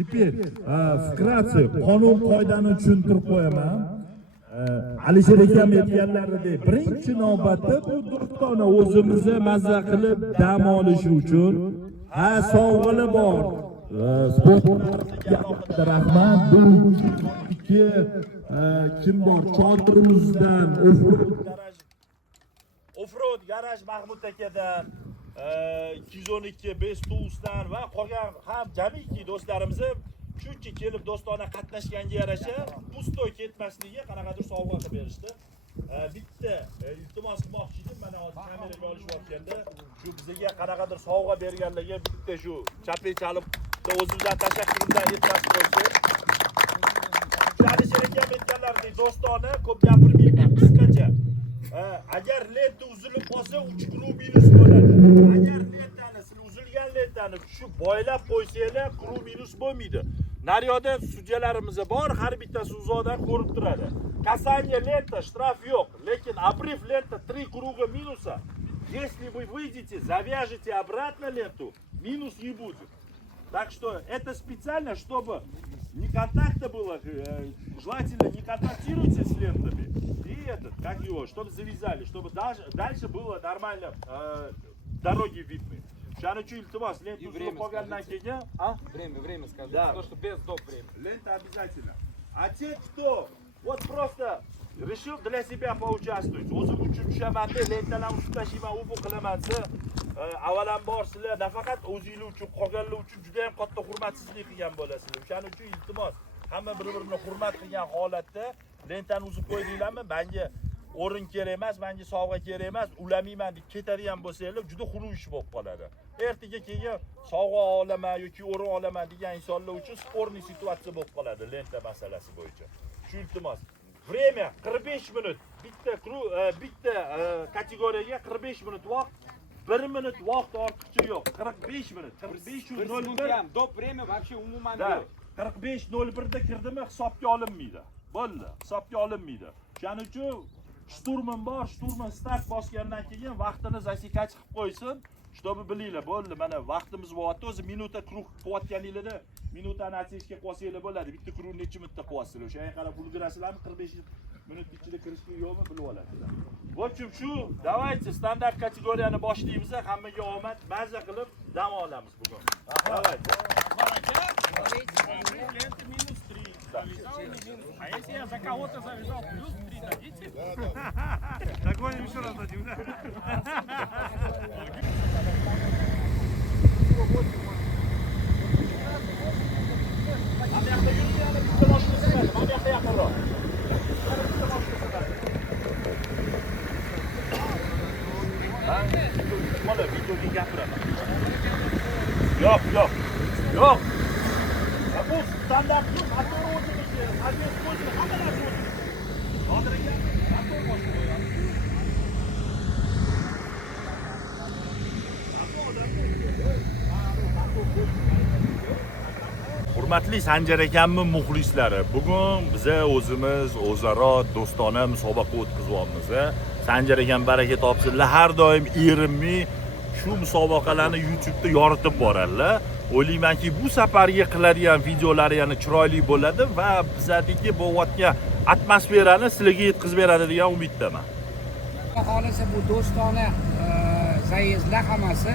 Теперь вкратце qonun qoidani tushuntirib qo'yaman. Alisher akam aytganlaridek, birinchi navbatda bu do'stona o'zimizni mazza qilib dam olish uchun sovg'alar bor. Sportga rahmat. Bu ikki kim bor? Chotirimizdan Offroad garaj Mahmud akadan 212 Bestusdan va qolgan ham jamiki do'stlarimiz shuncha kelib do'stona qatnashganga yarasha pustoy ketmasligiga qanaqadir sovg'a qilib berishdi. Bitta iltimos qilmoqchi edim, mana hozir kameraga olishayotganda shu bizga qanaqadir sovg'a berganlarga bitta shu chapay chalib o'zimizdan tashakkurimdan yetkazib qo'ysa. Alisher akam aytganlaridek do'stona ko'p gapirmayman, qisqacha. Agar lenta uzilib qolsa 3 kruv minus bo'ladi. Agar lentani uzilgan lentani shu boylab qo'ysanglar, kruv minus bo'lmaydi. Naryoqda sudyalarimiz bor, har bittasi uzoqdan ko'rib turadi. Касание лента штраф yo'q, lekin обрыв лента 3 круга минуса. Если вы выйдете, завяжете обратно ленту, минус не будет. Так что это специально, чтобы не контакта было, желательно не контактируйте с лентами. И этот, как его, чтобы завязали, чтобы дальше было нормально дороги видны. Шану чу iltimos, ленту uzilib qolgandan keyin, Время скажи. Да. То, что без доп время. Лента обязательно. А те, кто вот просто решил для себя поучаствовать, o'zim uchun tushaman-da, lentalarni uzib tashlayman, u bu qilaman-sa, avvalambor sizlar nafaqat o'zinglar uchun, qolganlar uchun juda ham katta hurmatsizlik qilgan bo'lasizlar. O'shaning uchun iltimos, hamma bir-birini hurmat qilgan holatda lentani uzib qo'ydinglarmi? Menga o'rin kerak emas, menga sovg'a kerak emas, ulamayman deb ketadigan bo'lsanglar, juda xunuk ish bo'lib qoladi. Ertaga keyin sovg'a olaman yoki o'rin olaman degan insonlar uchun sporniy situatsiya bo'lib qoladi lenta masalasi bo'yicha. Shu iltimos. Время 45 minut. Bitta kategoriyaga 45 minut vaqt, 1 minut vaqt ortiqcha yo'q. 45 minut. 45:01 доп время вообще umuman yo'q. yo'q. 45:01 da kirdimi hisobga olinmaydi. Bo'ldi, hisobga olinmaydi. Shuning uchun shturman bor, shturman start bosgandan keyin vaqtini zasikach qilib qo'ysin. Чтобы bilinglar, bo'ldi, mana vaqtimiz bo'lyapti. O'zi minuta kruq qilayotganinglarda minutani atishga qo'sanglar bo'ladi. Bitta kruq necha minutda qilasizlar? O'shanga qarab ulgurasizlarmi? 45 minut ichida kirishga yo'qmi bilib olasizlar. Bu uchun shu, давайте standart kategoriyani boshlaymiz. Hammaga omad, mazza qilib dam olamiz bugun. Давайте. Лента минус 3. Завязал минус. А если я за кого-то завязал плюс 3, дадите? Догоним еще раз дадим, да? Mana videoga gapiraman. Yo'q. Bu standart yo'q, motor o'zimizni, adres qo'yishni hamma narsa o'zimiz. Hozir aka, motor boshqa qo'yamiz. Hurmatli Sanjar akamning muxlislari, bugun biz o'zimiz o'zaro do'stona musobaqa o'tkazyapmiz. Sanjar akam baraka topsinlar, har doim erinmay shu musobaqalarni YouTube'da yoritib boradilar. O'ylaymanki, bu safarga qiladigan videolari yana chiroyli bo'ladi va bizdagi bo'layotgan atmosferani sizlarga yetkazib beradi degan umiddaman. Xohlasa bu do'stona zayezdlar hammasi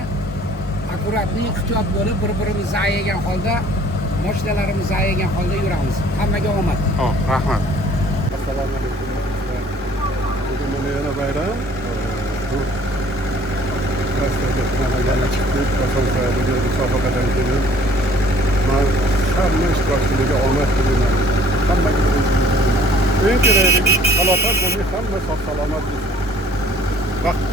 akkuratli ehtiyot bo'lib, bir-birimizni zayegan holda, mashinalarimizni zayegan holda yuramiz. Hammaga omad. Rahmat. Assalomu alaykum. Bugun mana yana bayram. Bu yana chiqdik, Kosonsoydagi musobaqadan keyin men hamma ishtirokchilariga omad tilayman. Hammaga eng kerakli halovat bo'lmay hamma sog' salomat bo'lsin. Vaqt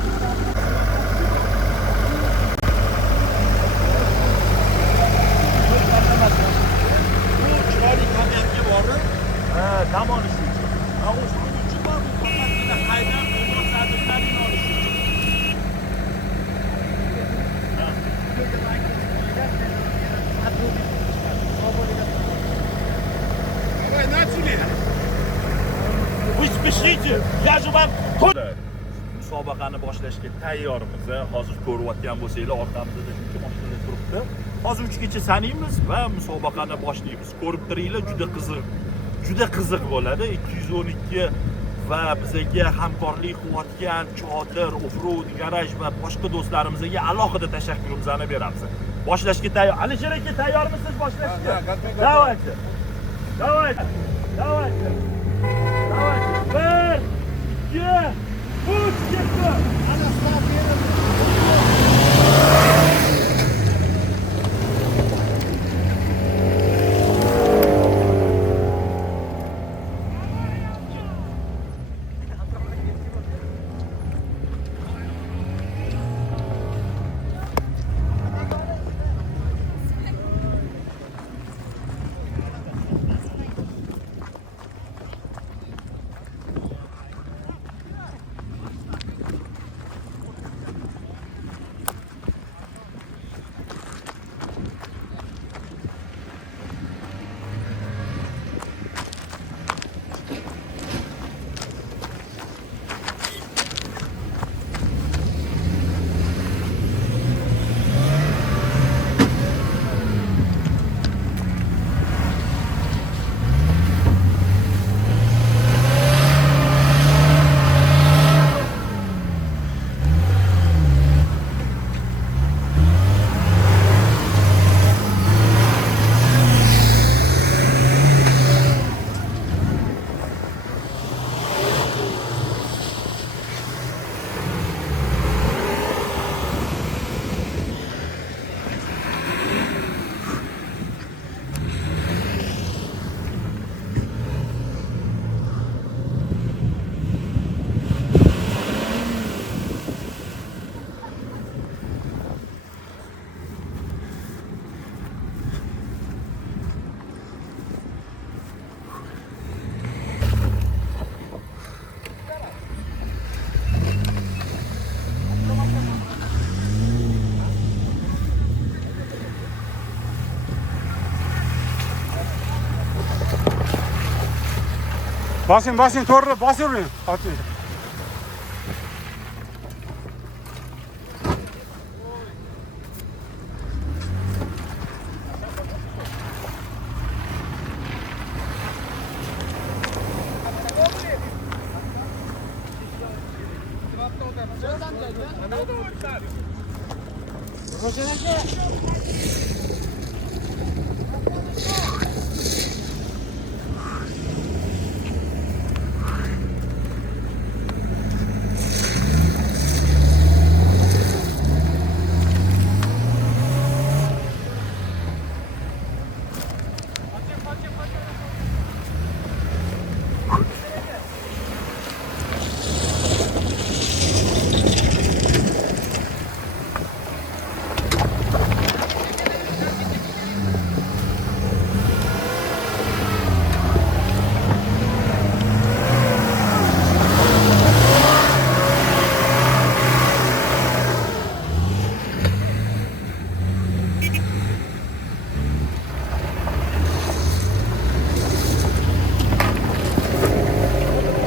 dam olish uchun. Shuning uchun bu faqatgina haydab o'zimiz sadrlarini olish uchun. Давай, начали! Вы спешите, я же вам... Musobaqani boshlashga tayyormiz. Hozir ko'rayotgan bo'lsanglar, orqamizda shuncha mashinalar turibdi. Hozir 3 kecha sanaymiz va musobaqani boshlaymiz. Ko'rib turinglar, juda qiziq. Juda qiziq bo'ladi. 212 va bizga hamkorlik qilayotgan Chodir, Offroad, garaj va boshqa do'stlarimizga alohida tashakkurimizni beramiz. Boshlashga tayyor. Alisher aka, tayyormisiz boshlashga? Davaychi. Davaychi. Davaychi. Davaychi. 1 2 3 ketdi. Ana start beradi. Basın torlu basın. Atın.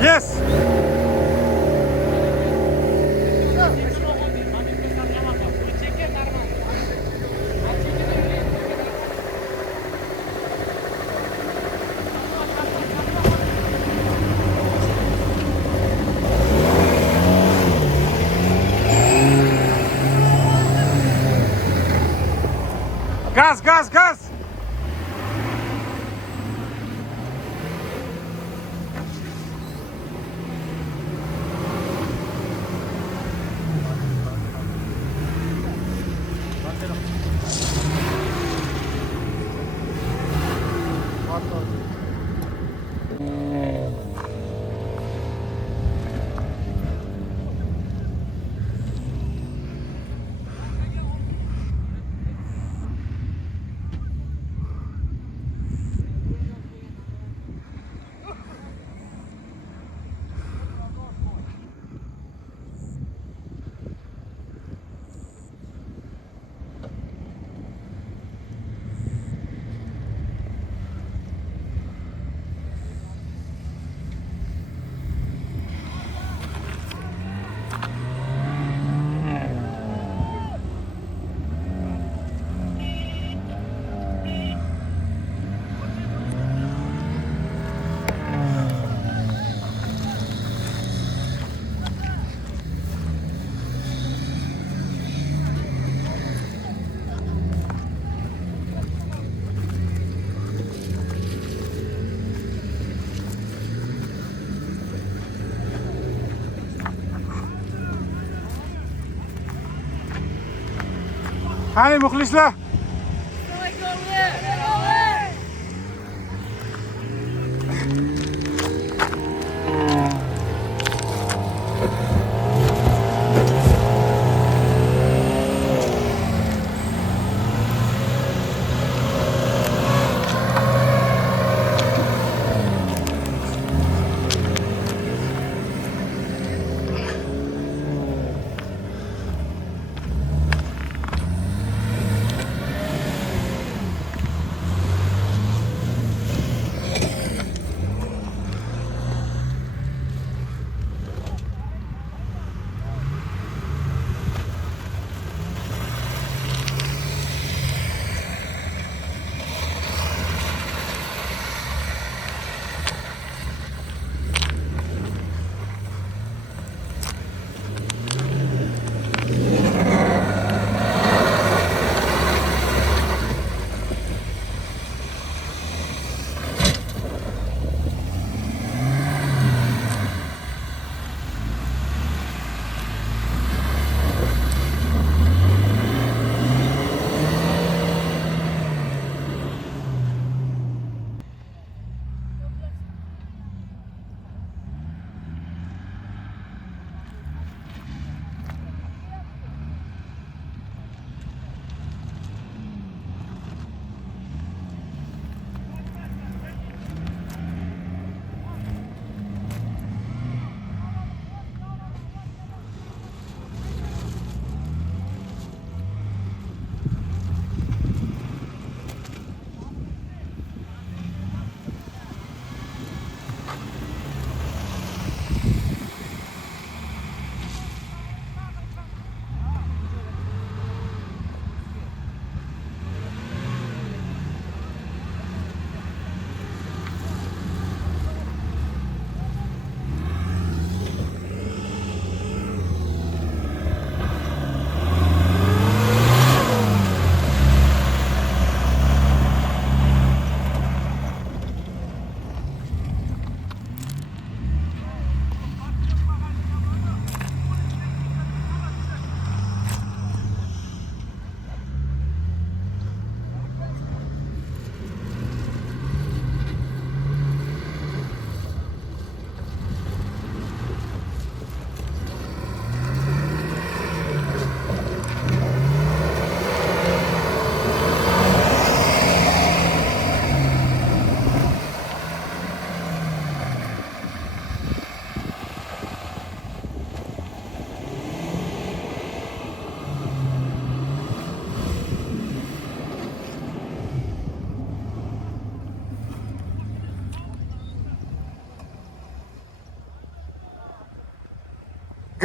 Yes. Gaz, gaz, gaz. Qani muxlislar?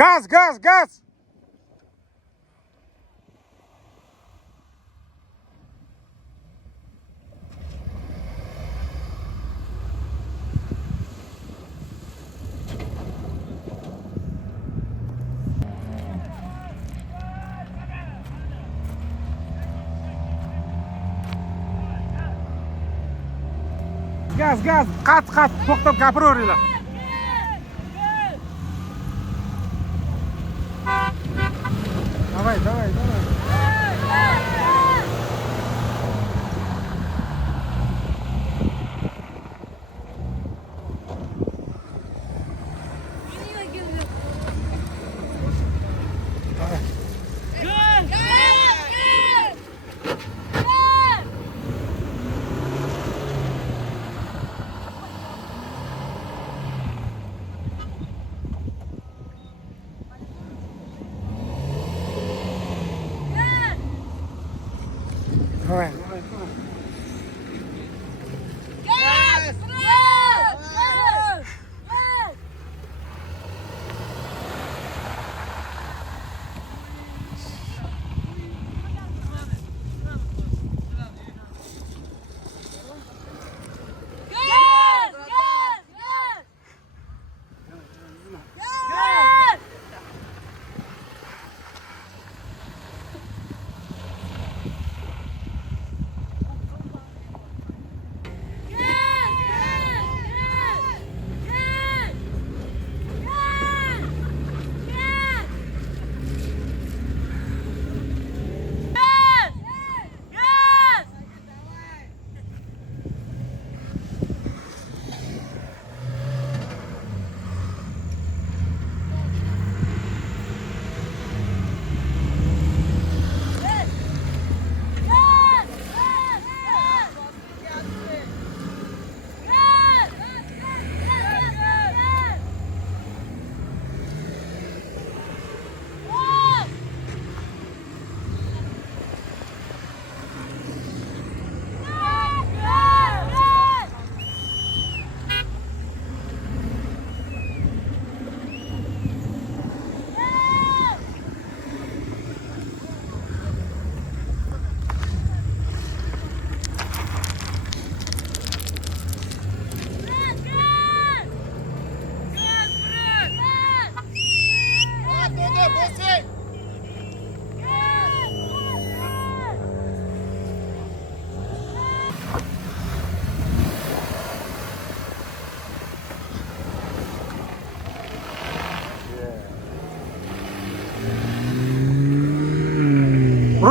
Gaz, gaz, gaz. Gaz, gaz. Qat, to'xtab gapiraveringlar. Давай, давай, давай.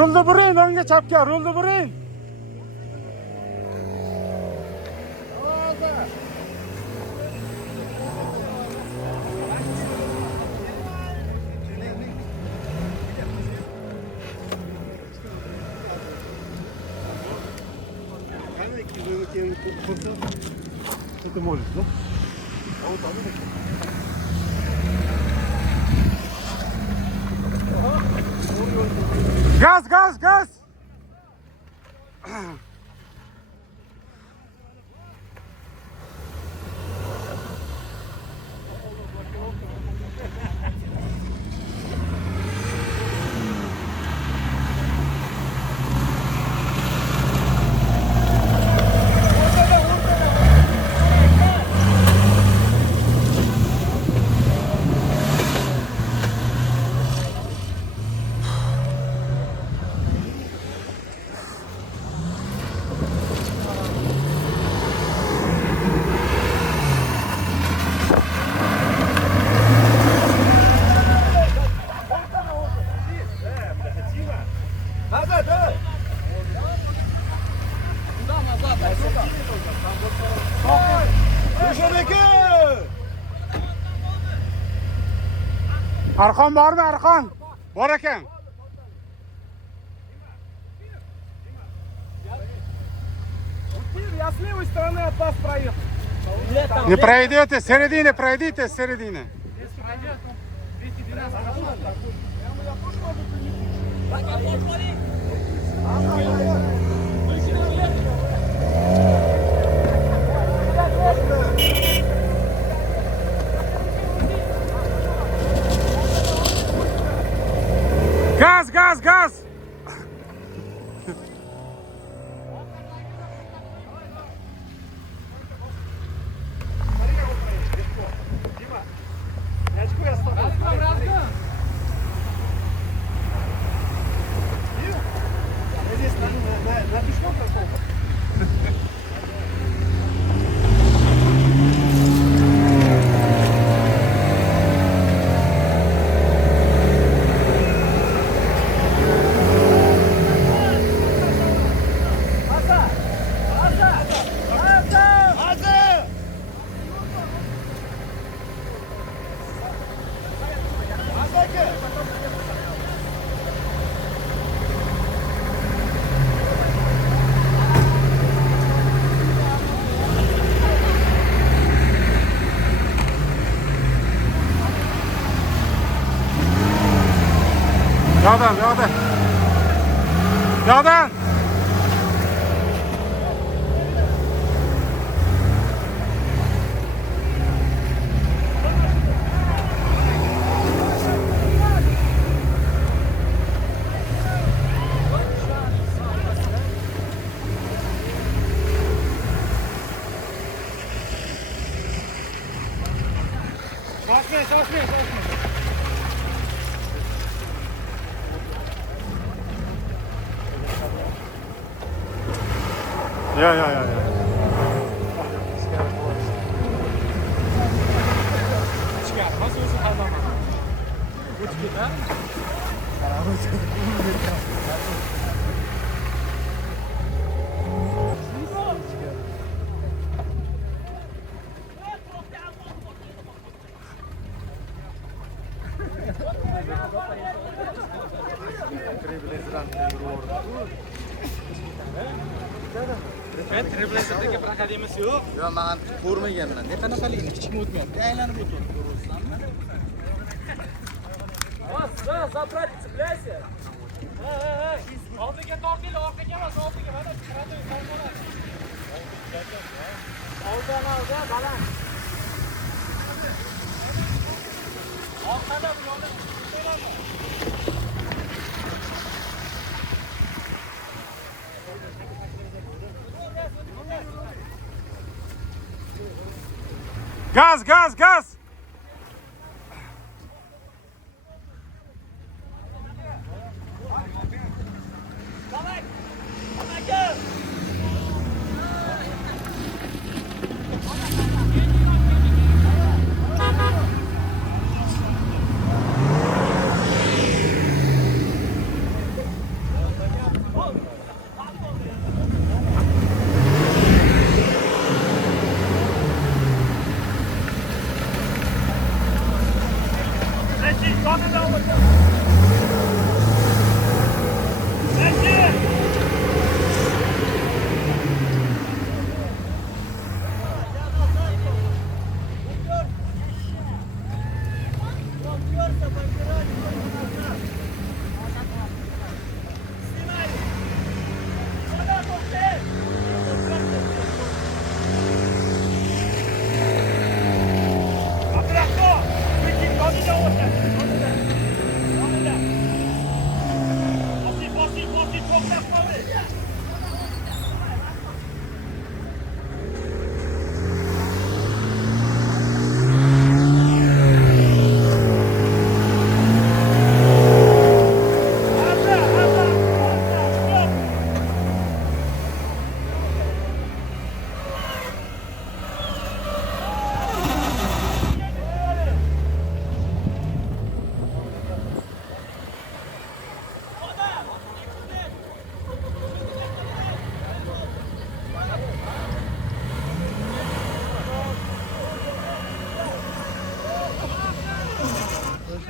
Rulni buring, o'ngga chapga, rulni buring. Это можешь, да? Gaz, gaz, gaz. Arqon bormi, Arqon? Bor ekan. Я с левой стороны от вас проехал. Не пройдете, с середины пройдите, с середины. Gaz, gaz, gaz. Yağdan, yağdan. Yağdan. Ya. Ben Treblezdagi bir akademiyasi yo'q. Yo, men ko'rmaganman. Ne qanaqaligini hech kim o'tmayapti. Aylanib o'tirib ko'rasizmi? Забрать, цепляйся. Oldiga tortinglar, orqaga emas, oldiga. Mana chiqadi, tortadi. Oldan, baland. Orqada bu yo'lda Gaz, gaz, gaz.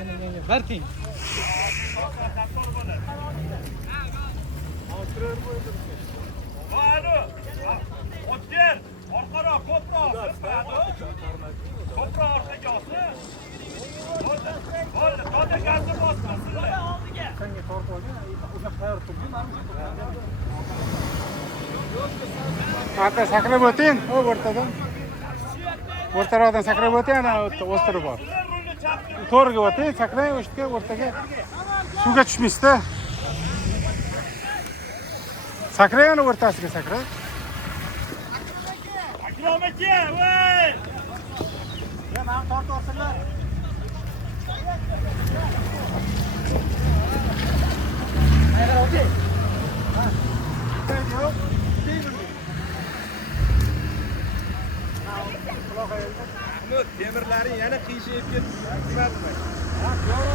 Bir ting. O'tger, orqaroq, ko'proq. Ko'proq orqaga olsin. Bo'ldi, to'da gazni bostirsinlar. Senga tortib olgan, o'sha qayoqqa turdi? Hatta sakrab o'ting, o'rtadan. O'rtaroqdan sakrab o'ting, ana o'stirib bor. To'g'riga o'ting, sakrang, o'shga o'rtaga. Suvga tushmaysiz-da. Sakrang, ana o'rtasiga sakrang. Akrom aka, voy! Ya, meni tortib olsinlar. Hayır, okey. Ha. Yok. Değil mi? Mahmud, temirlaring yana qiyshayib ketmadimi? Ha, yo'q,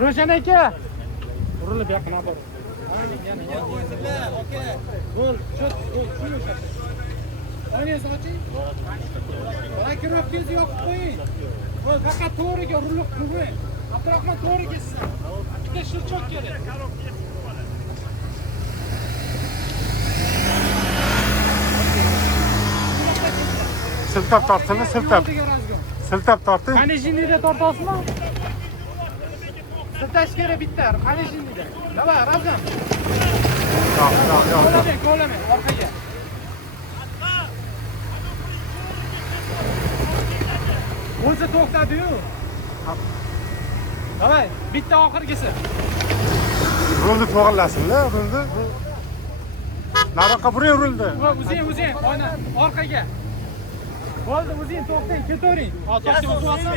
Roshan aka. Urilib yaqina bor. okey. Gol, shot, gol, shuni o'sha. Oynaysiz oching. Rokirovkangizni yoqib qo'ying. Gol, faqat to'g'riga urilib qo'ying. Abdurahmon to'g'riga sizlar. Bitta shirchoq kerak. Siltab tortsinmi, siltab. Siltab torting. Qani jinnida tortasizmi? Siltash kerak bitta. Qani jinnida. Davay, Razam. Yo'q. Qo'lamang, orqaga. O'zi to'xtadi-yu. Davay, bitta oxirgisi. Rulni to'g'rilasin-da, rulni. Nariyoqqa buring rulni. O'zing, oyna, orqaga. Bo'ldi, o'zing to'xtang, ketavering. To'xtang, o'zing olsin.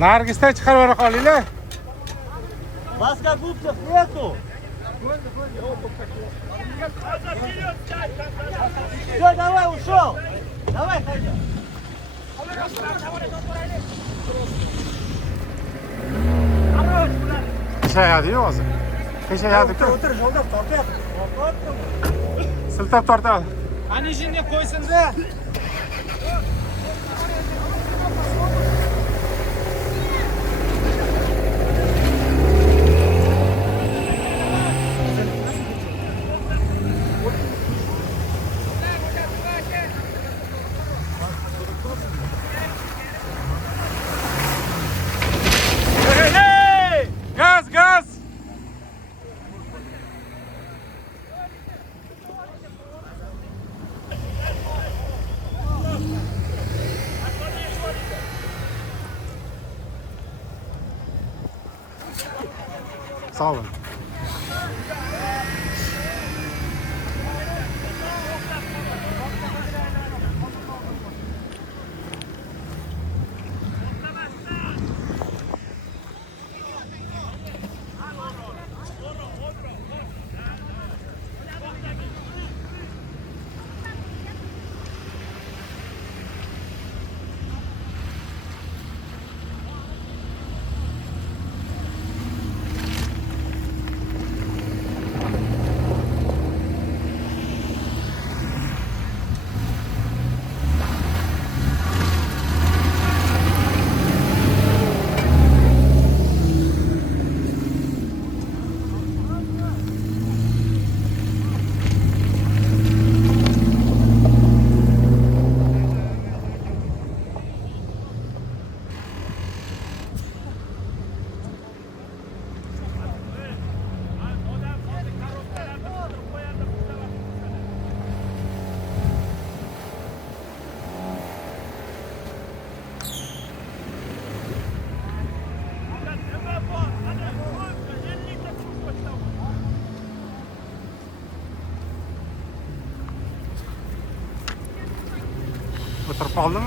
Nargisdan chiqarib yuborib qolinglar. Vaska gubka, nету. Всё, давай, ушел. Давай, Хайда. Qishayadi-yu hozir. Qishayadi-ku. O'tir, yo'lda tortyapti. Siltab tortadi. Qani jinni qo'ysin-da. Sağ olun. Oturup kaldı mı?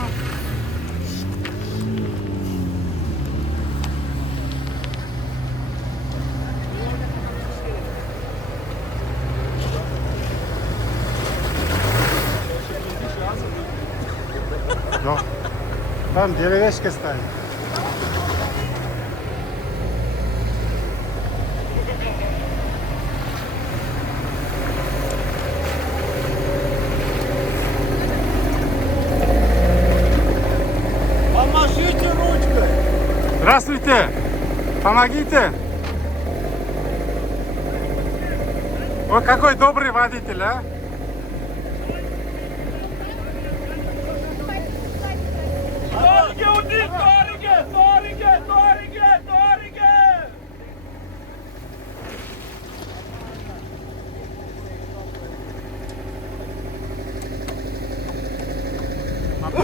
Yok. Ben delegeç kestayım. Здравствуйте! Помогите! Вы какой добрый водитель, а? Doğruge udik, doğruge.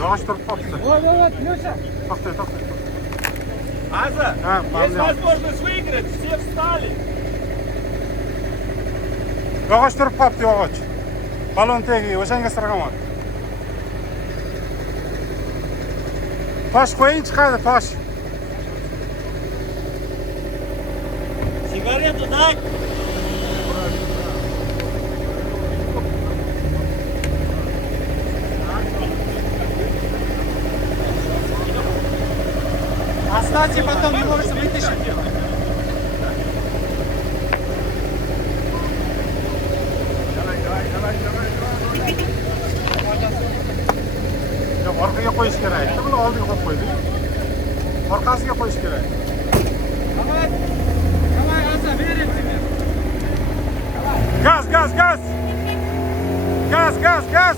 Yavaş durup koptu. Toktay, toktay. Аза, Ha, есть возможность выиграть, все встали. Yavaş durup koptu, yavaş. Balon tegi, o'shanga sirg'aman. Tosh qo'ying chiqadi, tosh. Сигарету дай. Оставьте, потом не можете вытащить. Yok, orqaga qo'yish kerak. Buni oldiga qo'yib qo'ydik. Orqasiga qo'yish kerak. Давай, Аса, верим тебе. Gaz, gaz, gaz. Gaz, gaz, gaz.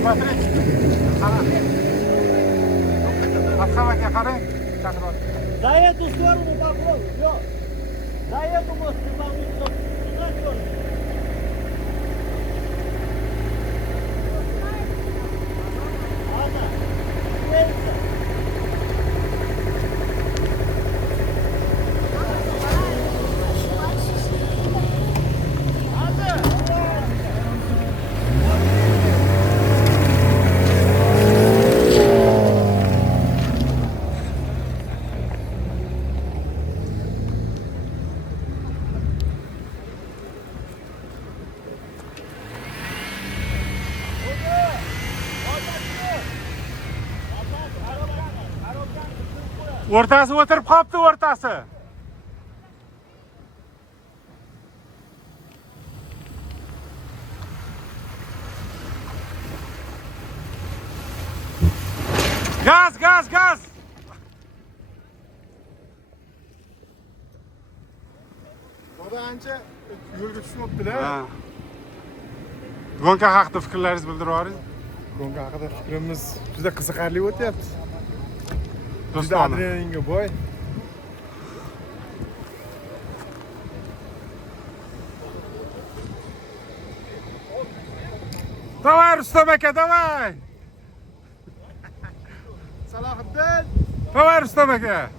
Смотрите. Отхавайте, qarang. За эту сторону попробуй, все. За эту мост ты получится. Туда дерни. Ладно, двигайся. O'rtasi o'tirib qolibdi, o'rtasi. Gaz, gaz, gaz. Baba ancha yo'lga tushmoqda. Ha. Gonka haqida fikrlaringizni bildirib yuboring. Gonga haqida fikrimiz juda qiziqarli o'tyapti. Juda Do'stona. adrenalinga boy. Давай, Rustam aka, давай. Salohiddin. Давай, Rustam aka.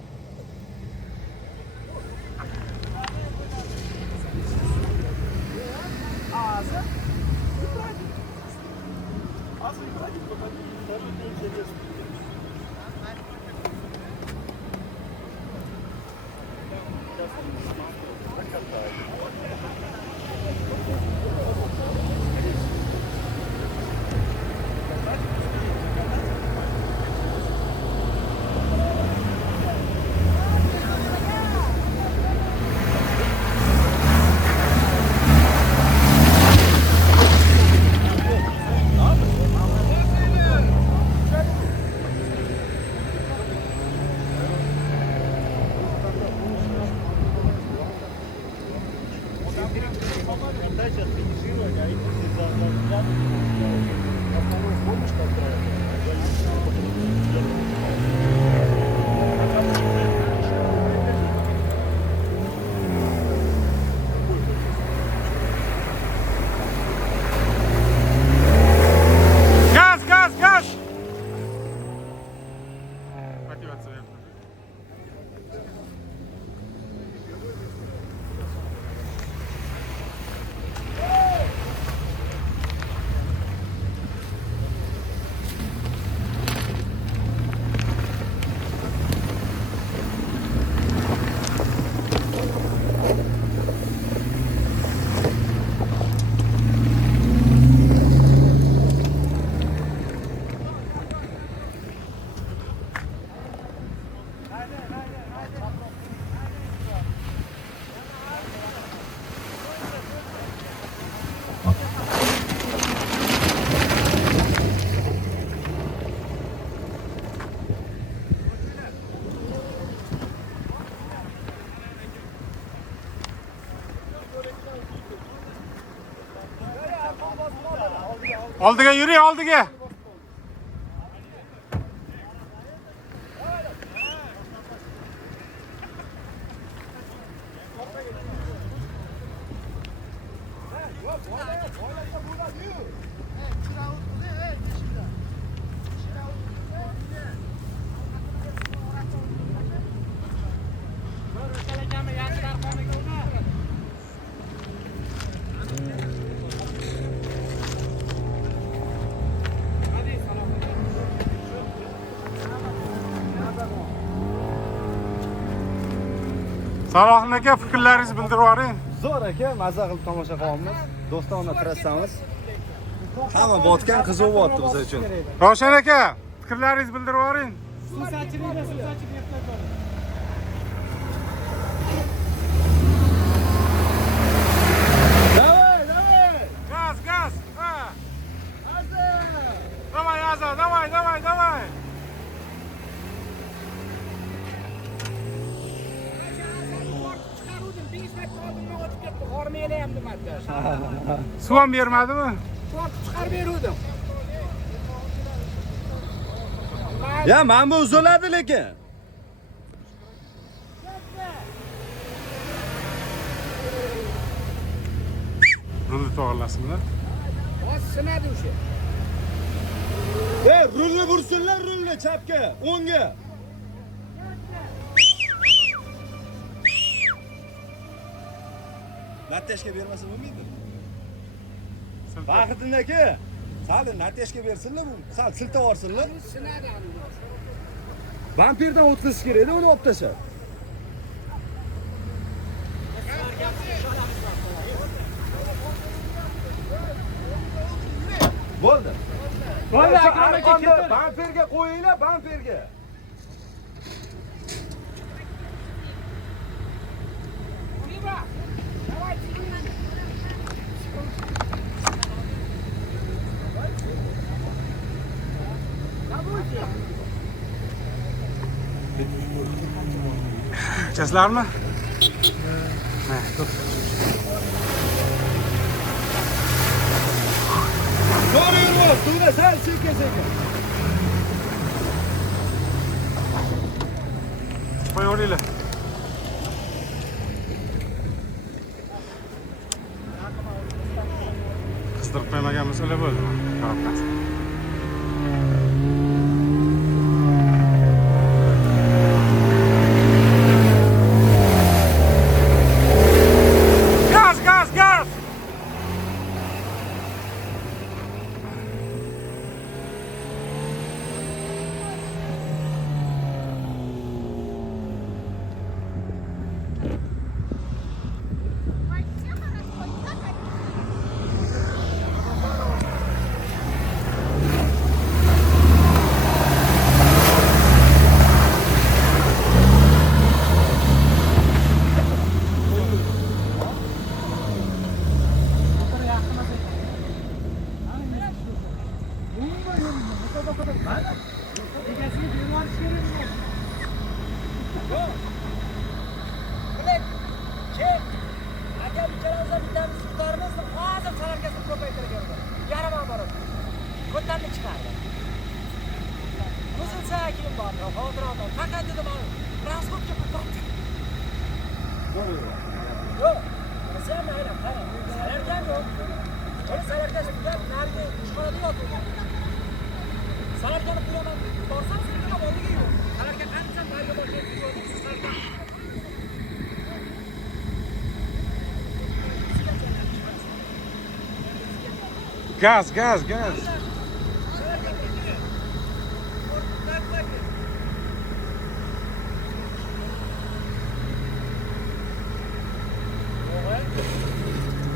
Gaz, gaz, gaz. Motivatsiya berdi. Oldiga yuring, oldiga. Salohiddin aka, fikrlaringizni bildirib yuboring. Zo'r aka, mazza qilib tomosha qilyapmiz. Do'stona trassamiz. Hamma botgan qiziq bo'lyapti biz uchun. Ravshan aka, fikrlaringizni bildirib yuboring. Gaz, gaz. Ha. Давай, Аза, давай, давай, давай. Suv ham bermadimi? Chiqarib beruvdim. Ya, men bu uziladi lekin. Rulni to'g'rilasinlar. Hozir sinadi o'sha. Rulni bursinlar, rulni chapga, o'ngga. Nateshga bermasa bo'lmaydi. Faxriddin aka, sal nateshga bersinlar, bu sal siltab yorsinlar. Sinadi ani. Vampirdan o'tkazish kerak-da, uni olib tashlab. Bo'ldi. Bo'ldi, vampirga qo'yinglar, vampirga. Chaslarmi? Ha, dur. To'g'ri yurib, to'g'ri, sal sekin-sekin. Qo'yaveringlar. Qistirib qo'ymagan masala bo'ldimi? Ha. akasiga bemorish kerak. Yo'q. Bilek. Chek. Aka bicharamizdan bittamiz yuqorimiz hozir salarkasini ko'paytirgan. Yarim boradi. Ko'tarni chiqardi. O'zim keyin bordi. Xotirada. Faqat dedim, transportga pul topdi. Yo'q. Sen mayli, qara. Salarkan yo'q. O'zi salarkasi tugab, narigi ishxonada yotibdi. Salarkani pulaman. Borsam, sizga borligi yo'q. Salarka qancha narigi borgan yo'q. Salarka Gaz, gaz, gaz.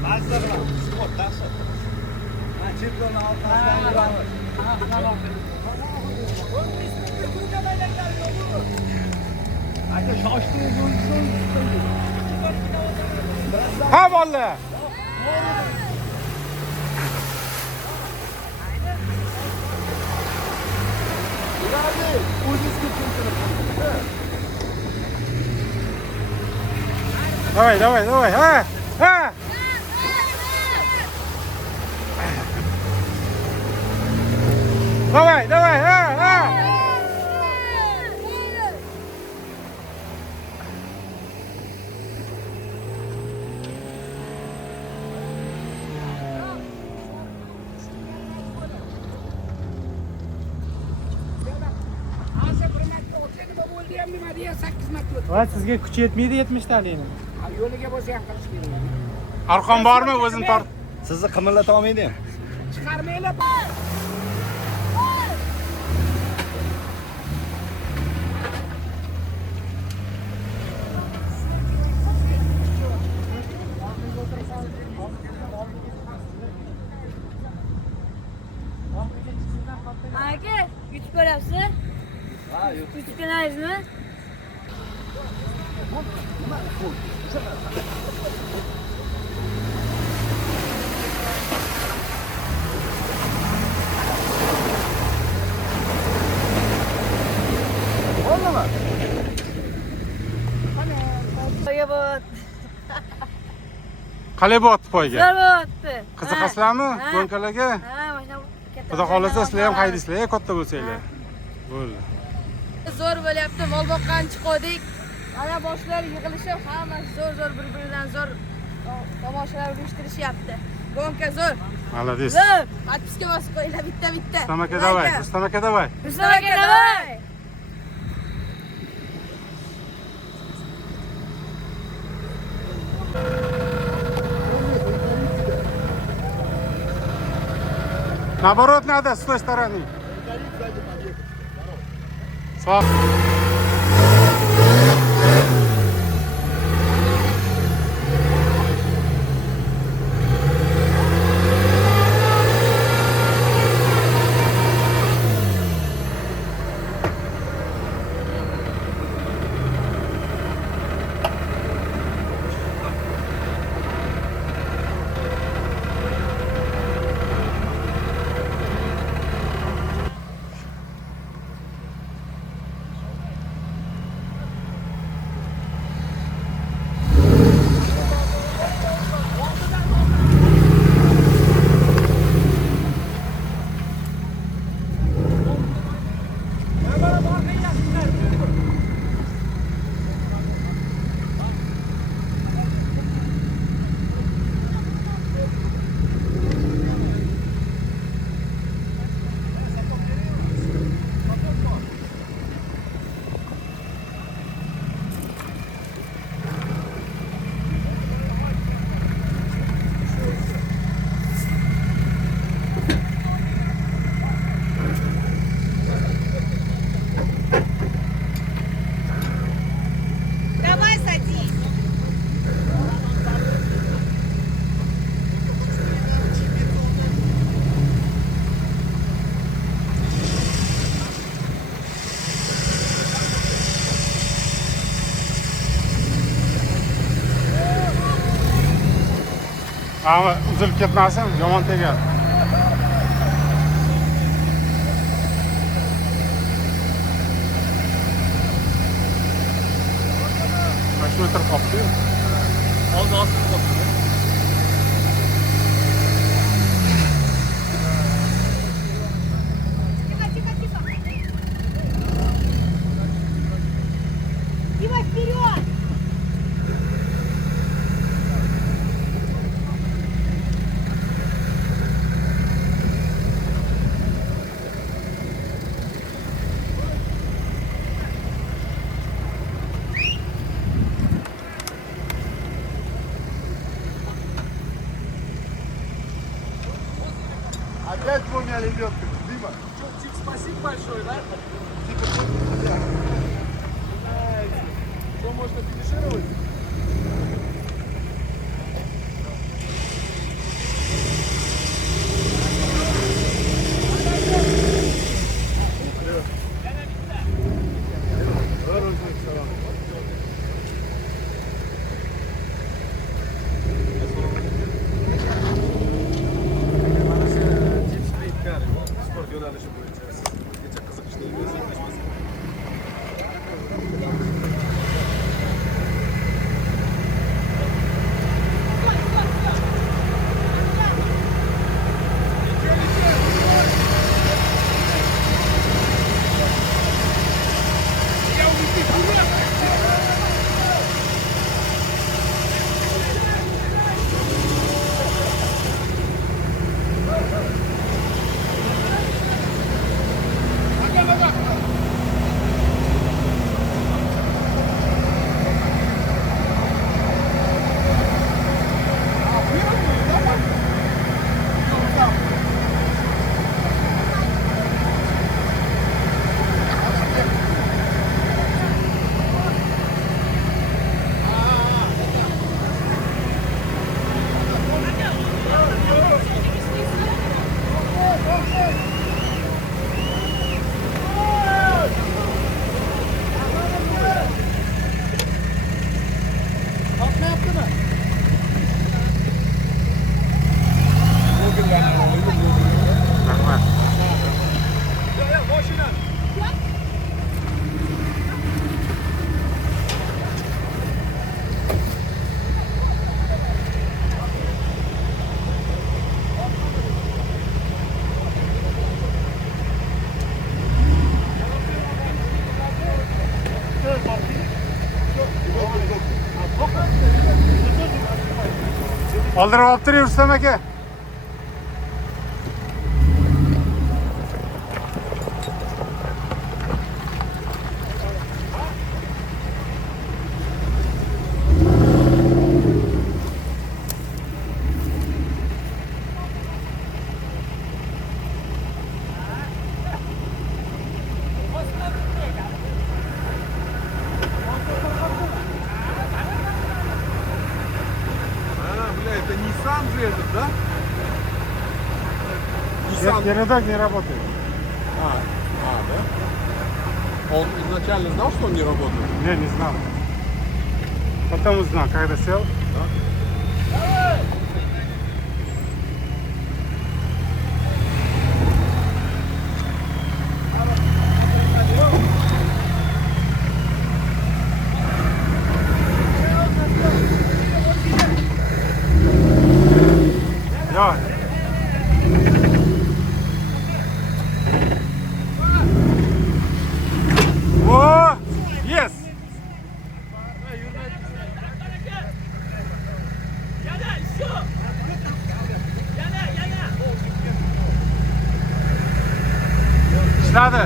Ba'zida bilan sport dahshat. Chempionlar orqasidan yuramiz. Aka shoshdingiz. Ha bolalar. Давай, давай, давай. А! Давай, давай, Va sizga kuch yetmaydi 70 talikni. Yo'liga bo'lsa ham qilish kerak. Arqon bormi? O'zini tort. Sizni qimillata olmaydi. Chiqarmanglar. Aka, yutib ko'ryapsiz? Ha, yutib ko'raysizmi? Poyga bo'lyapti. Qalay bo'lyapti poyga? Zo'r bo'lyapti. Qiziqasizlarmi go'nkalarga? Ha, mana katta. Xudo xolasa sizlar ham haydaysizlar, katta bo'lsanglar. Bo'ldi. Zo'r bo'lyapti. Mol boqqan chiqdik. Mana boshlar yig'ilishib, hammasi zo'r bir-biridan zo'r tomoshalar uyushtirishyapti. Gonka zo'r. Молодец. Zo'r. Подписка bosib qo'yinglar bitta. Rustam aka давай, Rustam aka давай. Rustam aka давай. Наоборот надо, с той стороны. Слава. Ama uzilib ketmasin, yomon tegadi. boshni o'tirib qolibdi-yu. Oldi ostida qoldi. Дима, вперед! Опять двумя лебедками, Дима. Спасибо большое, да? Что, можно финишировать? Sport yo'nalishi bo'yicha siz o'zgacha qiziqishlaringiz yetishmasa. Oldirib olib turing Rustam aka. Это Nissan же этот, да? Передок не работает. Да? Он изначально знал, что он не работает? Не знал. Потом узнал, когда сел. Ja. Oh, yes. İşledi.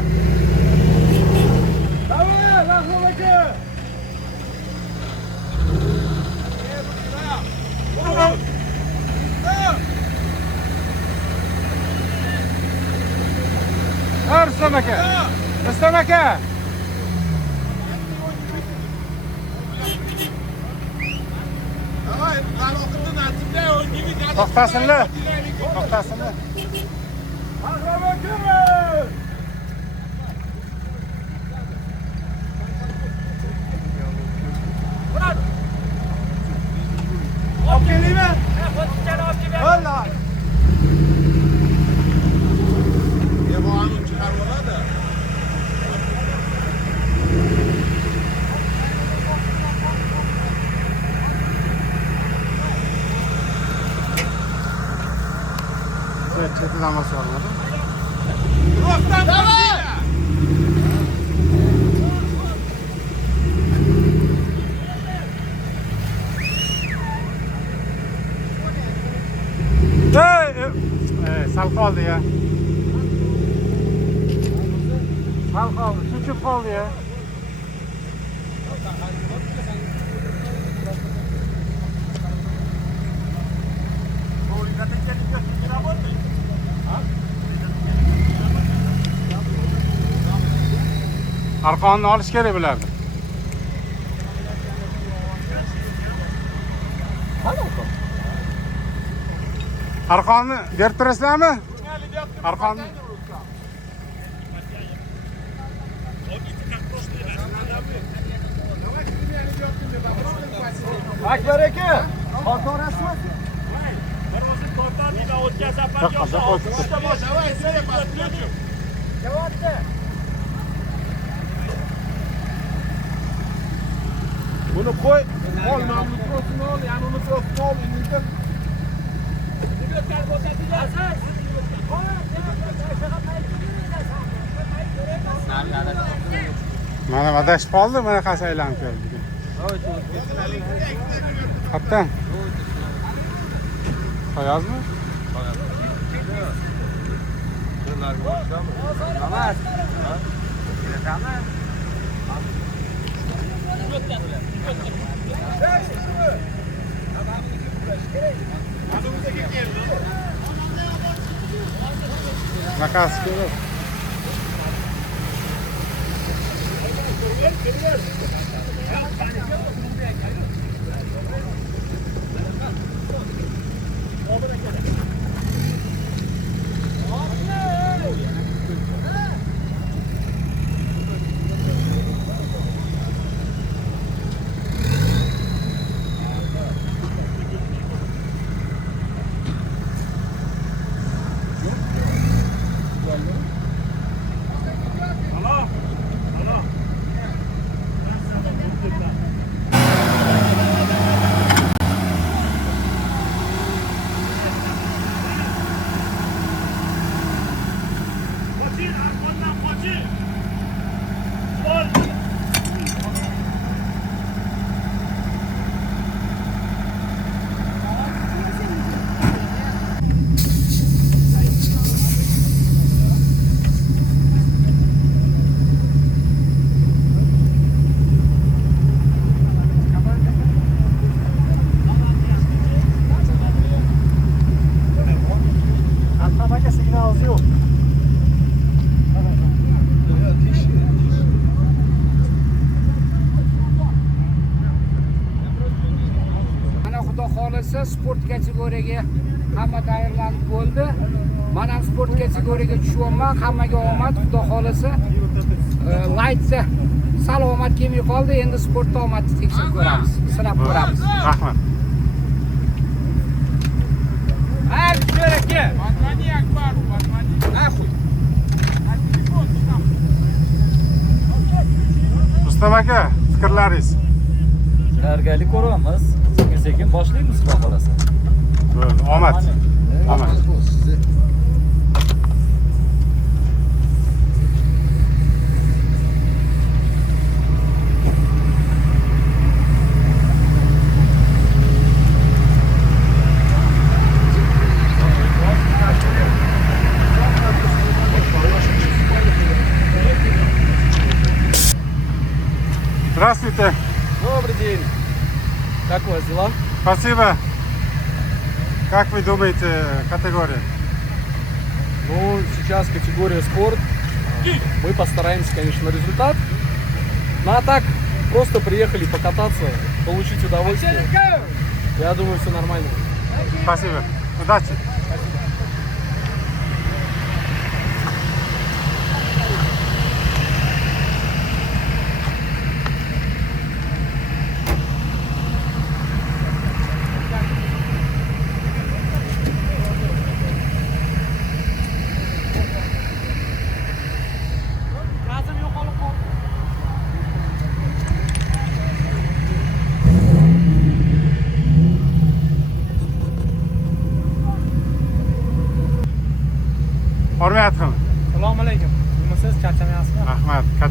Rustam aka. Rustam aka. To'xtasinlar. To'xtasinlar. Olib kelaymi? Fotikani olib kelib. Vallahi. Yamanın çıkarmalar da. Sizdan boshqa yo'lmadi. Sal qoldi ya. Sal qoldi, cho'chib qoldi ya. Arqonni olish kerak bularni. Arqonni berib turasizlarmi? Arqonni. Akbar aka, xotirasizmi? Darvoza tortardinglar, o'tgan safarga Javobda. Buni qo'y, ol, mamnun bo'lsin, ol, yani uni so'zini ol, endi. Mana adashib qoldi, mana qasi aylanib keldi. Qayerdan? Qo'yazmi? Makas kerak. Sport kategoriyaga hamma tayyorlanib bo'ldi. Men ham sport kategoriyaga tushyapman. Hammaga omad, xudo xolasa. Lightda salomat kelmay qoldi. Endi sportda omadni tekshirib ko'ramiz, sinab ko'ramiz. Rahmat. Akbar aka. Batmani Akbar, batmani. Rustam aka, fikrlaringiz? Tayyorgarlik ko'ryapmiz. Sekin boshlaymiz, xudo xolasa. Bo'ldi, omad. Omad. Здравствуйте. Добрый день. Как у вас дела? Спасибо. Как вы думаете, категория? Ну, сейчас категория спорт. Мы постараемся, конечно, на результат. Ну а так, просто приехали покататься, получить удовольствие. Я думаю, все нормально. Спасибо. Удачи.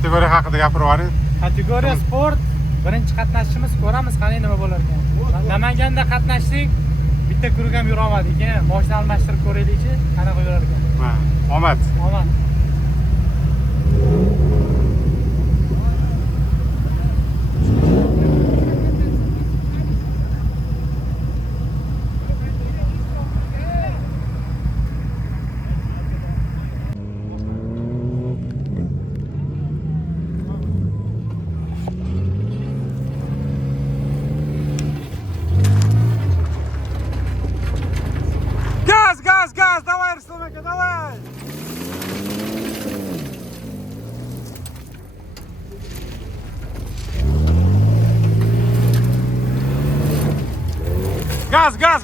kategoriya haqida gapirib yuboring. Kategoriya sport. Birinchi qatnashishimiz, ko'ramiz qanday nima bo'lar ekan. Namanganda qatnashdik. Bitta kuruk ham yura olmadik. Mashina almashtirib ko'raylikchi, qanaqa yurar ekan. Omad. Omad. Газ, давай, Русланыка, давай! Газ! Газ!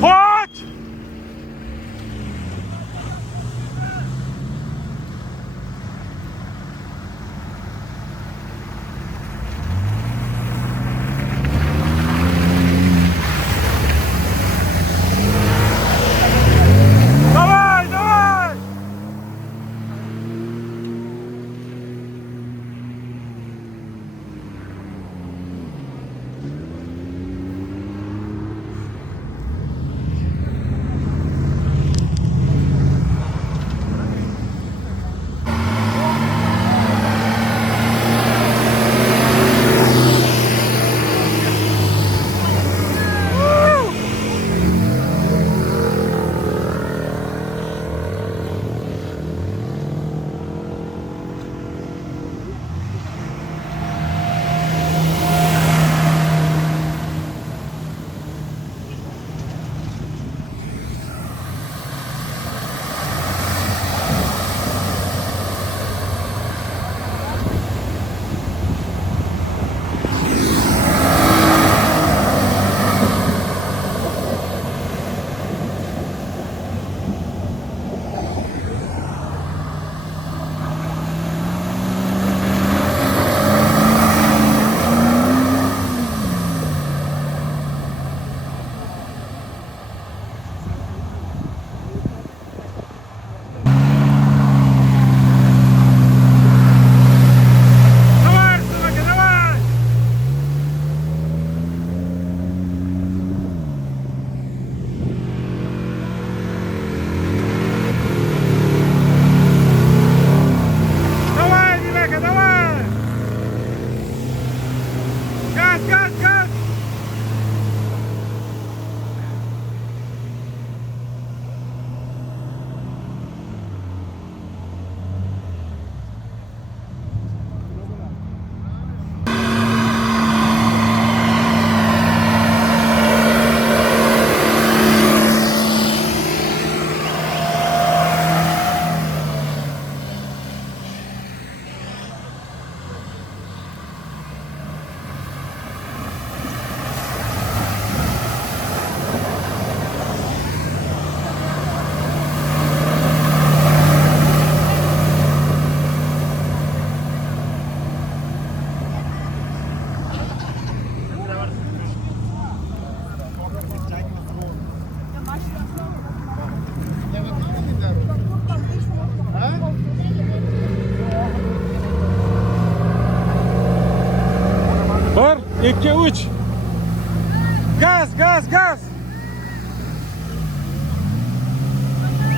Chodź! 2 3. Gaz, gaz, gaz.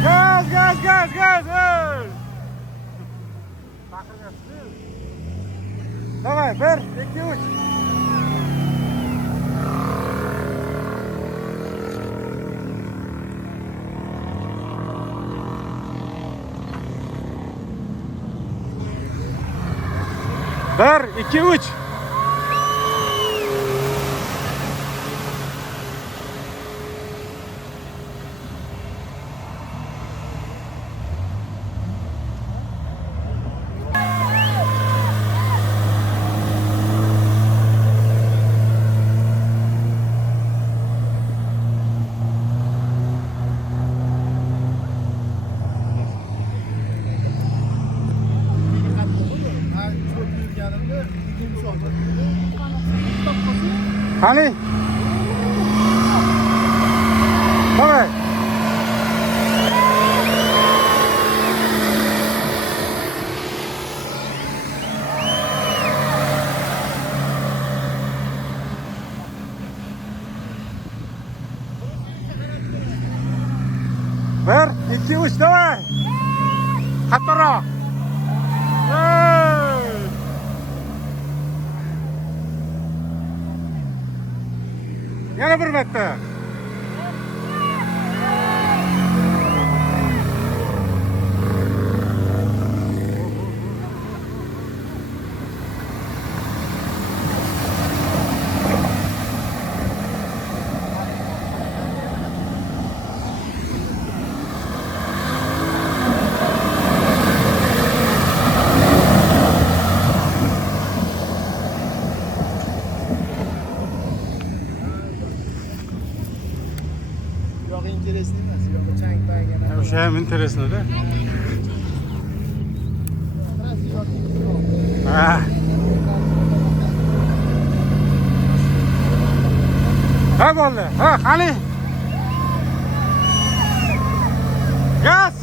Gaz, gaz, gaz, gaz. Hey. Давай, 1 2 3. Bir, iki, üç. Hani? Давай. Bir, iki, üç, давай. Qattiqroq. Yana bir marta. O'sha ham interesno-da. Ha bo'ldi. Ha, qani? Gaz!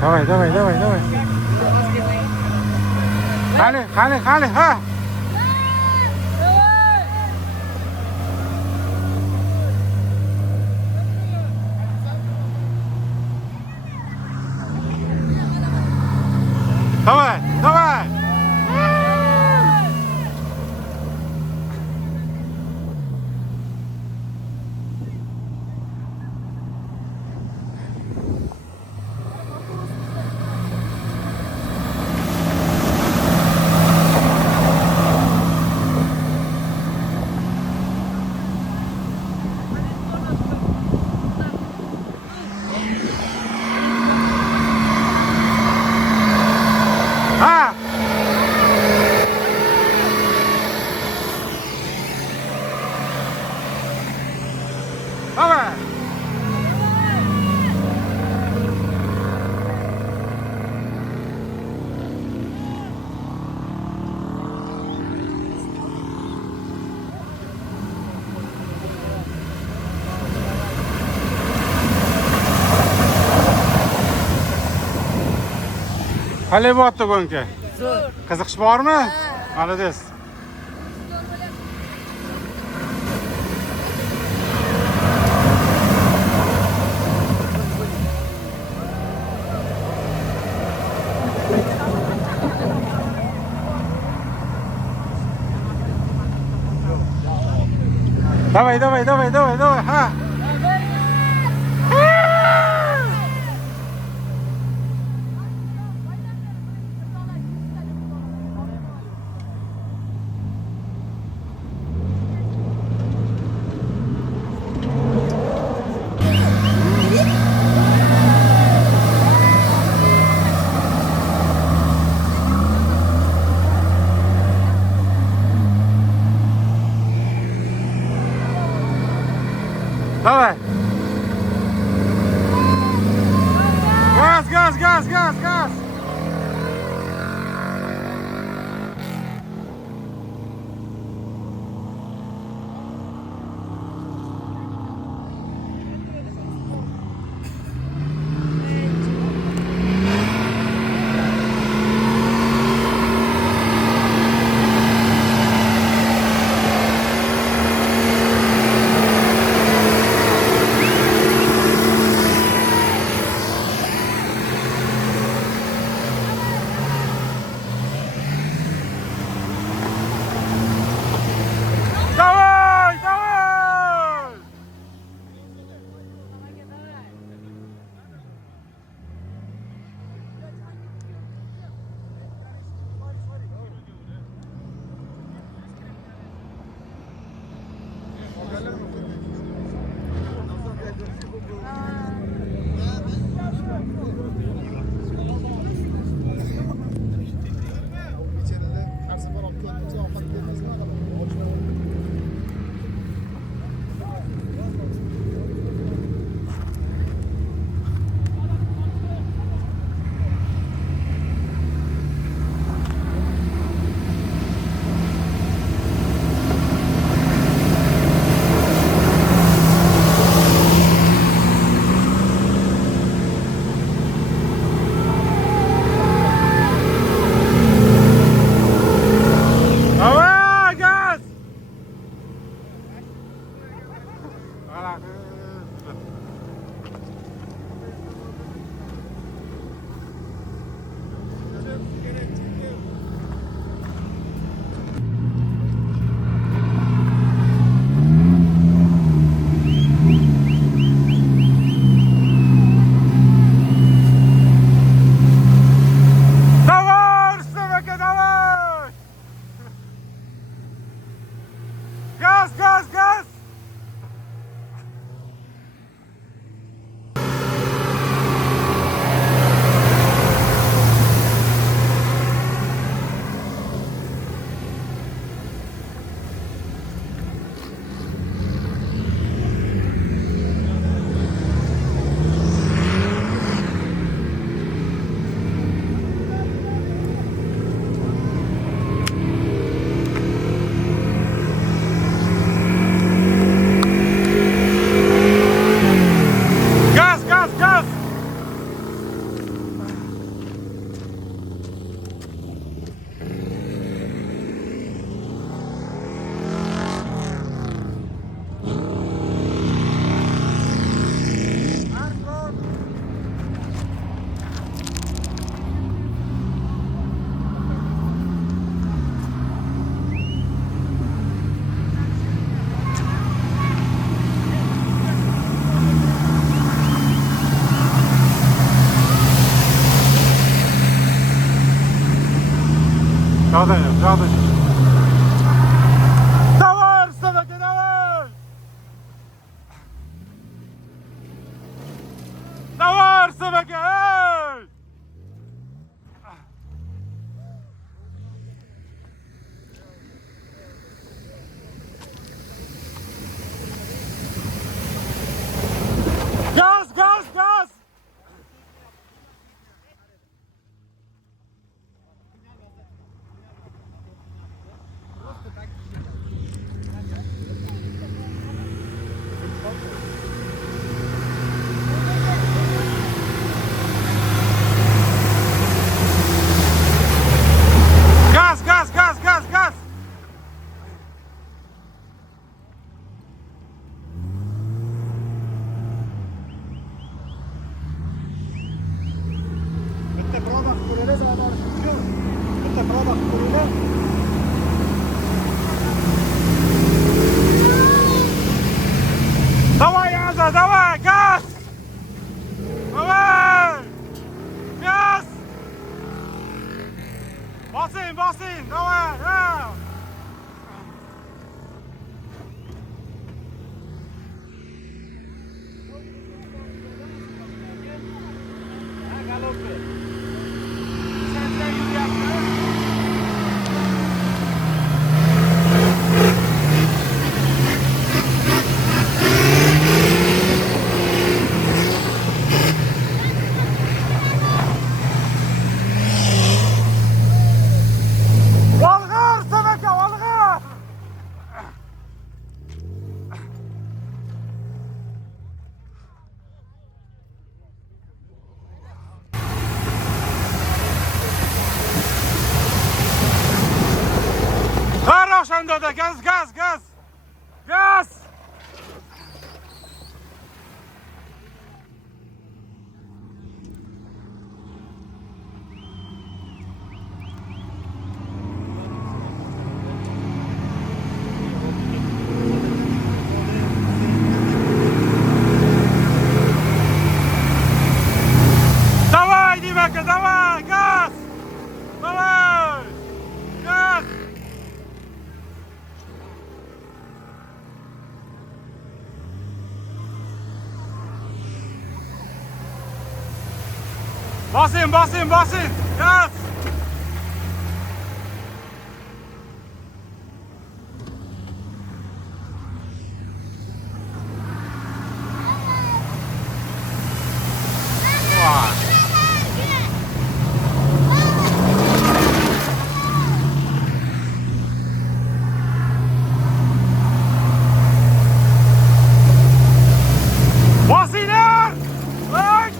Давай, давай, давай, давай. Qani, ha. Давай, давай. Qalay bo'pti bunga? Zo'r. Qiziqish bormi? Молодец. Давай, давай, давай, давай, давай, ha. Давай. Газ, газ, газ, газ, газ. Давай, Рустам aka, давай! Давай, Рустам aka, ey! Gaz, gaz, gaz! Gaz, gaz, gaz, gaz, gaz! Bitta prova qilib ko'raylik, zavodlar uchun. Bitta prova qilib ko'raylik. Давай, Яза, давай, газ! Давай! Газ! Bosing, bosing, давай, ha! Olg'ir, Rustam aka, olg'ir! Ha, Ravshan dada, gaz, gaz, gaz! Gaz! Давай, Димака, давай, газ! Давай! Газ! Bosing, bosing, bosing! Gaz! Bosinglar! Hey!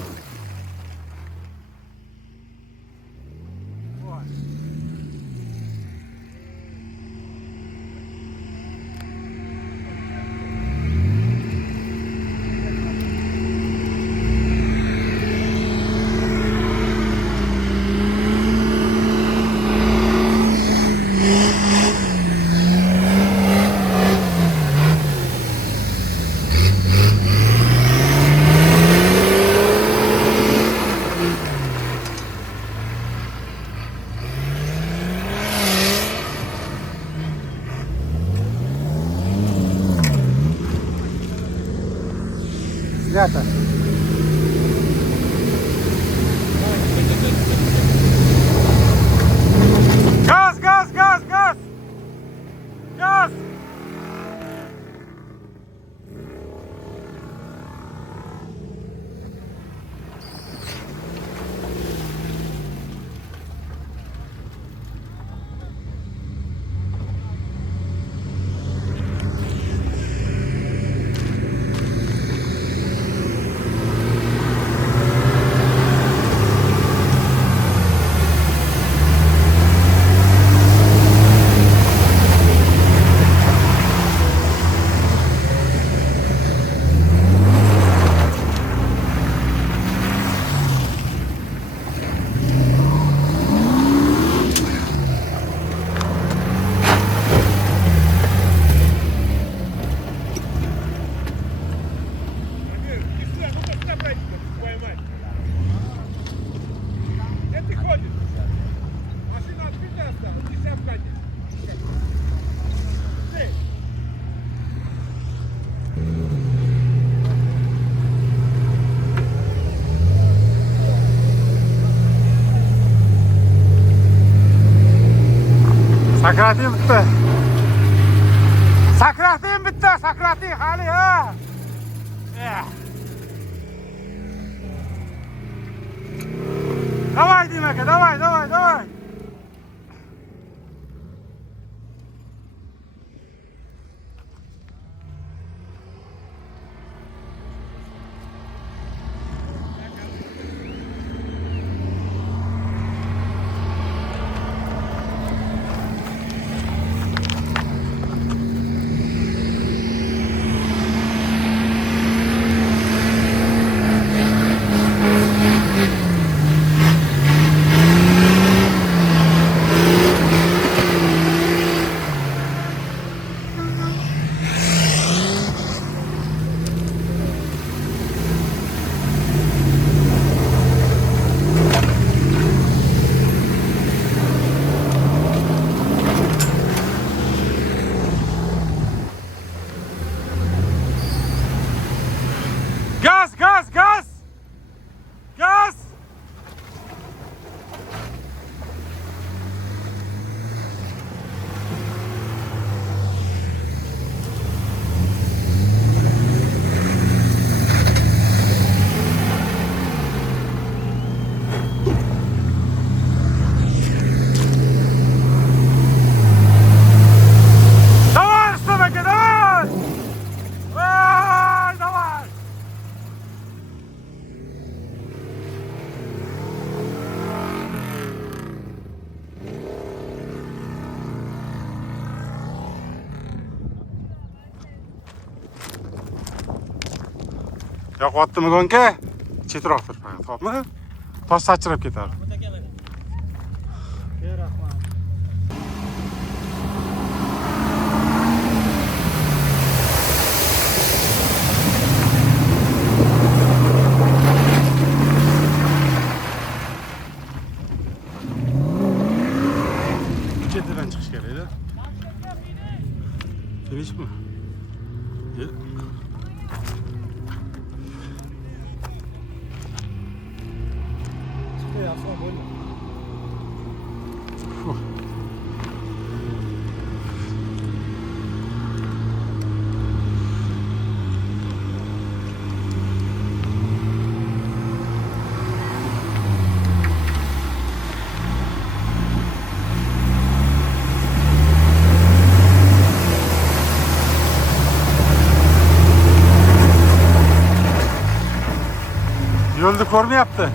Sakrating bitta. Sakrating bitta, sakrating hali ha. Давай, Димака, давай, давай, давай. Gaz, gaz, gaz! Gaz! Давай, Рустамака, давай! Давай, давай! Yoqyaptimi gonka? Chetroq tur, xo'pmi? Tosh sachirab ketadi. Chetidan chiqish kerak-da. Kelishmi? Yo'lni ko'rmayapti.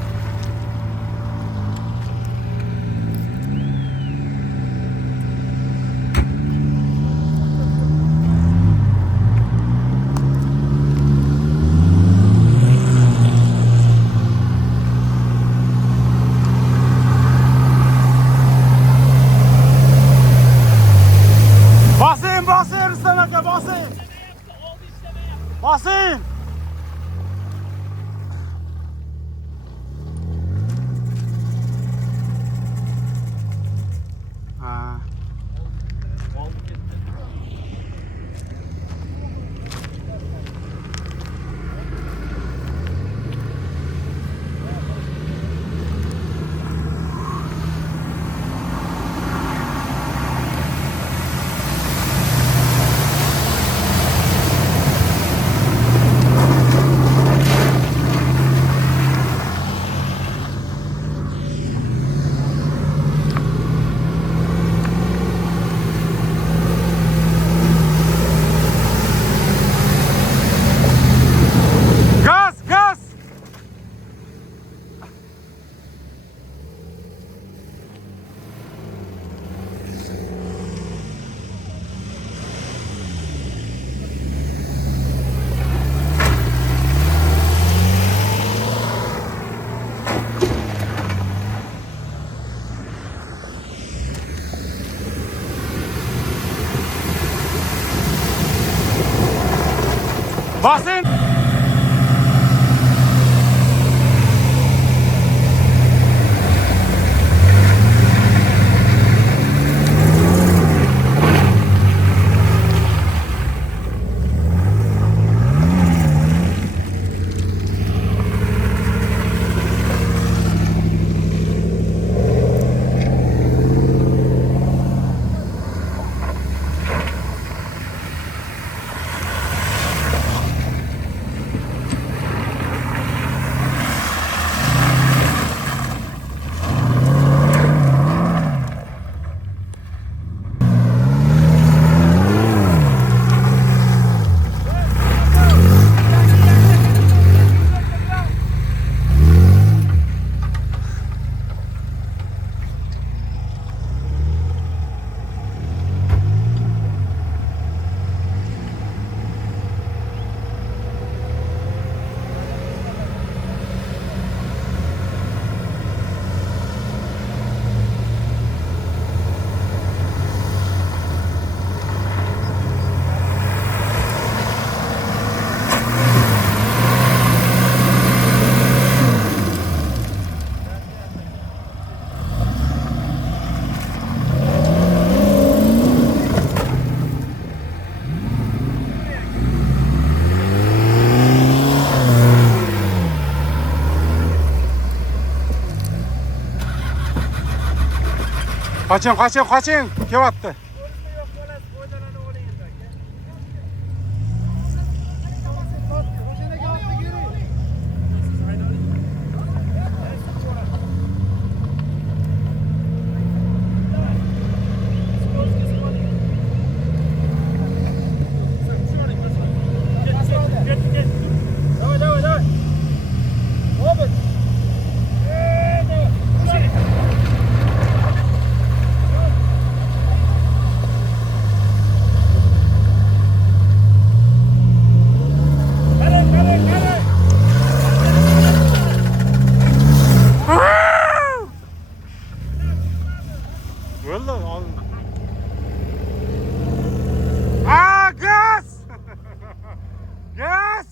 Basın, basın Rüstem aka, basın. Basın. Gaz, gaz. Basın. Qoching, kelyapti. Bo'ldi. Gaz! Gaz!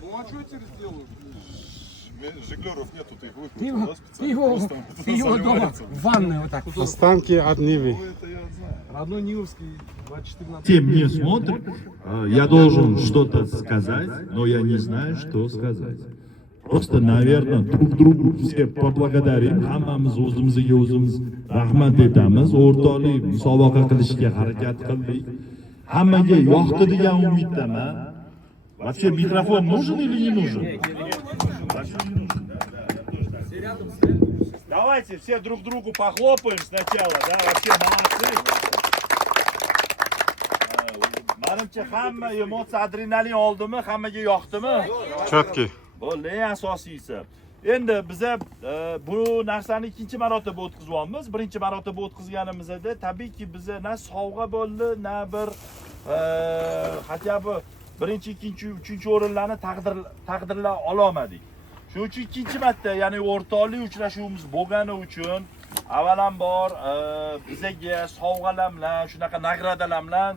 Ну а что я теперь сделаю? Жиглеров нету, ты их Ты выкрутил, его, да, ты его, специально? ты его дома в ванной вот так. Останки от Нивы. Это я знаю. Родной Нивовский 24 на 3. Те мне смотрят, я должен что-то сказать, но я не знаю, что сказать. Просто, наверное, друг другу все поблагодарим, hammamiz o'zimizga o'zimiz rahmat aytamiz, o'rtoqlik musobaqa qilishga harakat qildik. Hammaga yoqdi degan umiddaman. Вообще mikrofon нужен или не нужен? Давайте все друг другу похлопаем сначала, да, вообще молодцы. Manimcha hamma emotsiya adrenalin oldimi, hammaga yoqdimi? Четкий. Bo'ldi, eng asosiysi. Endi biza bu narsani ikkinchi marotaba o'tkazyapmiz. Birinchi marotaba o'tkazganimizda tabiiyki biza na sovg'a bo'ldi, na bir hatto bu birinchi, ikkinchi, uchinchi o'rinlarni taqdirlay olmadik. Shuning uchun ikkinchi marta, ya'ni o'rtoqlik uchrashuvimiz bo'lgani uchun avvalambor bizaga sovg'alar bilan, shunaqa nagradalar bilan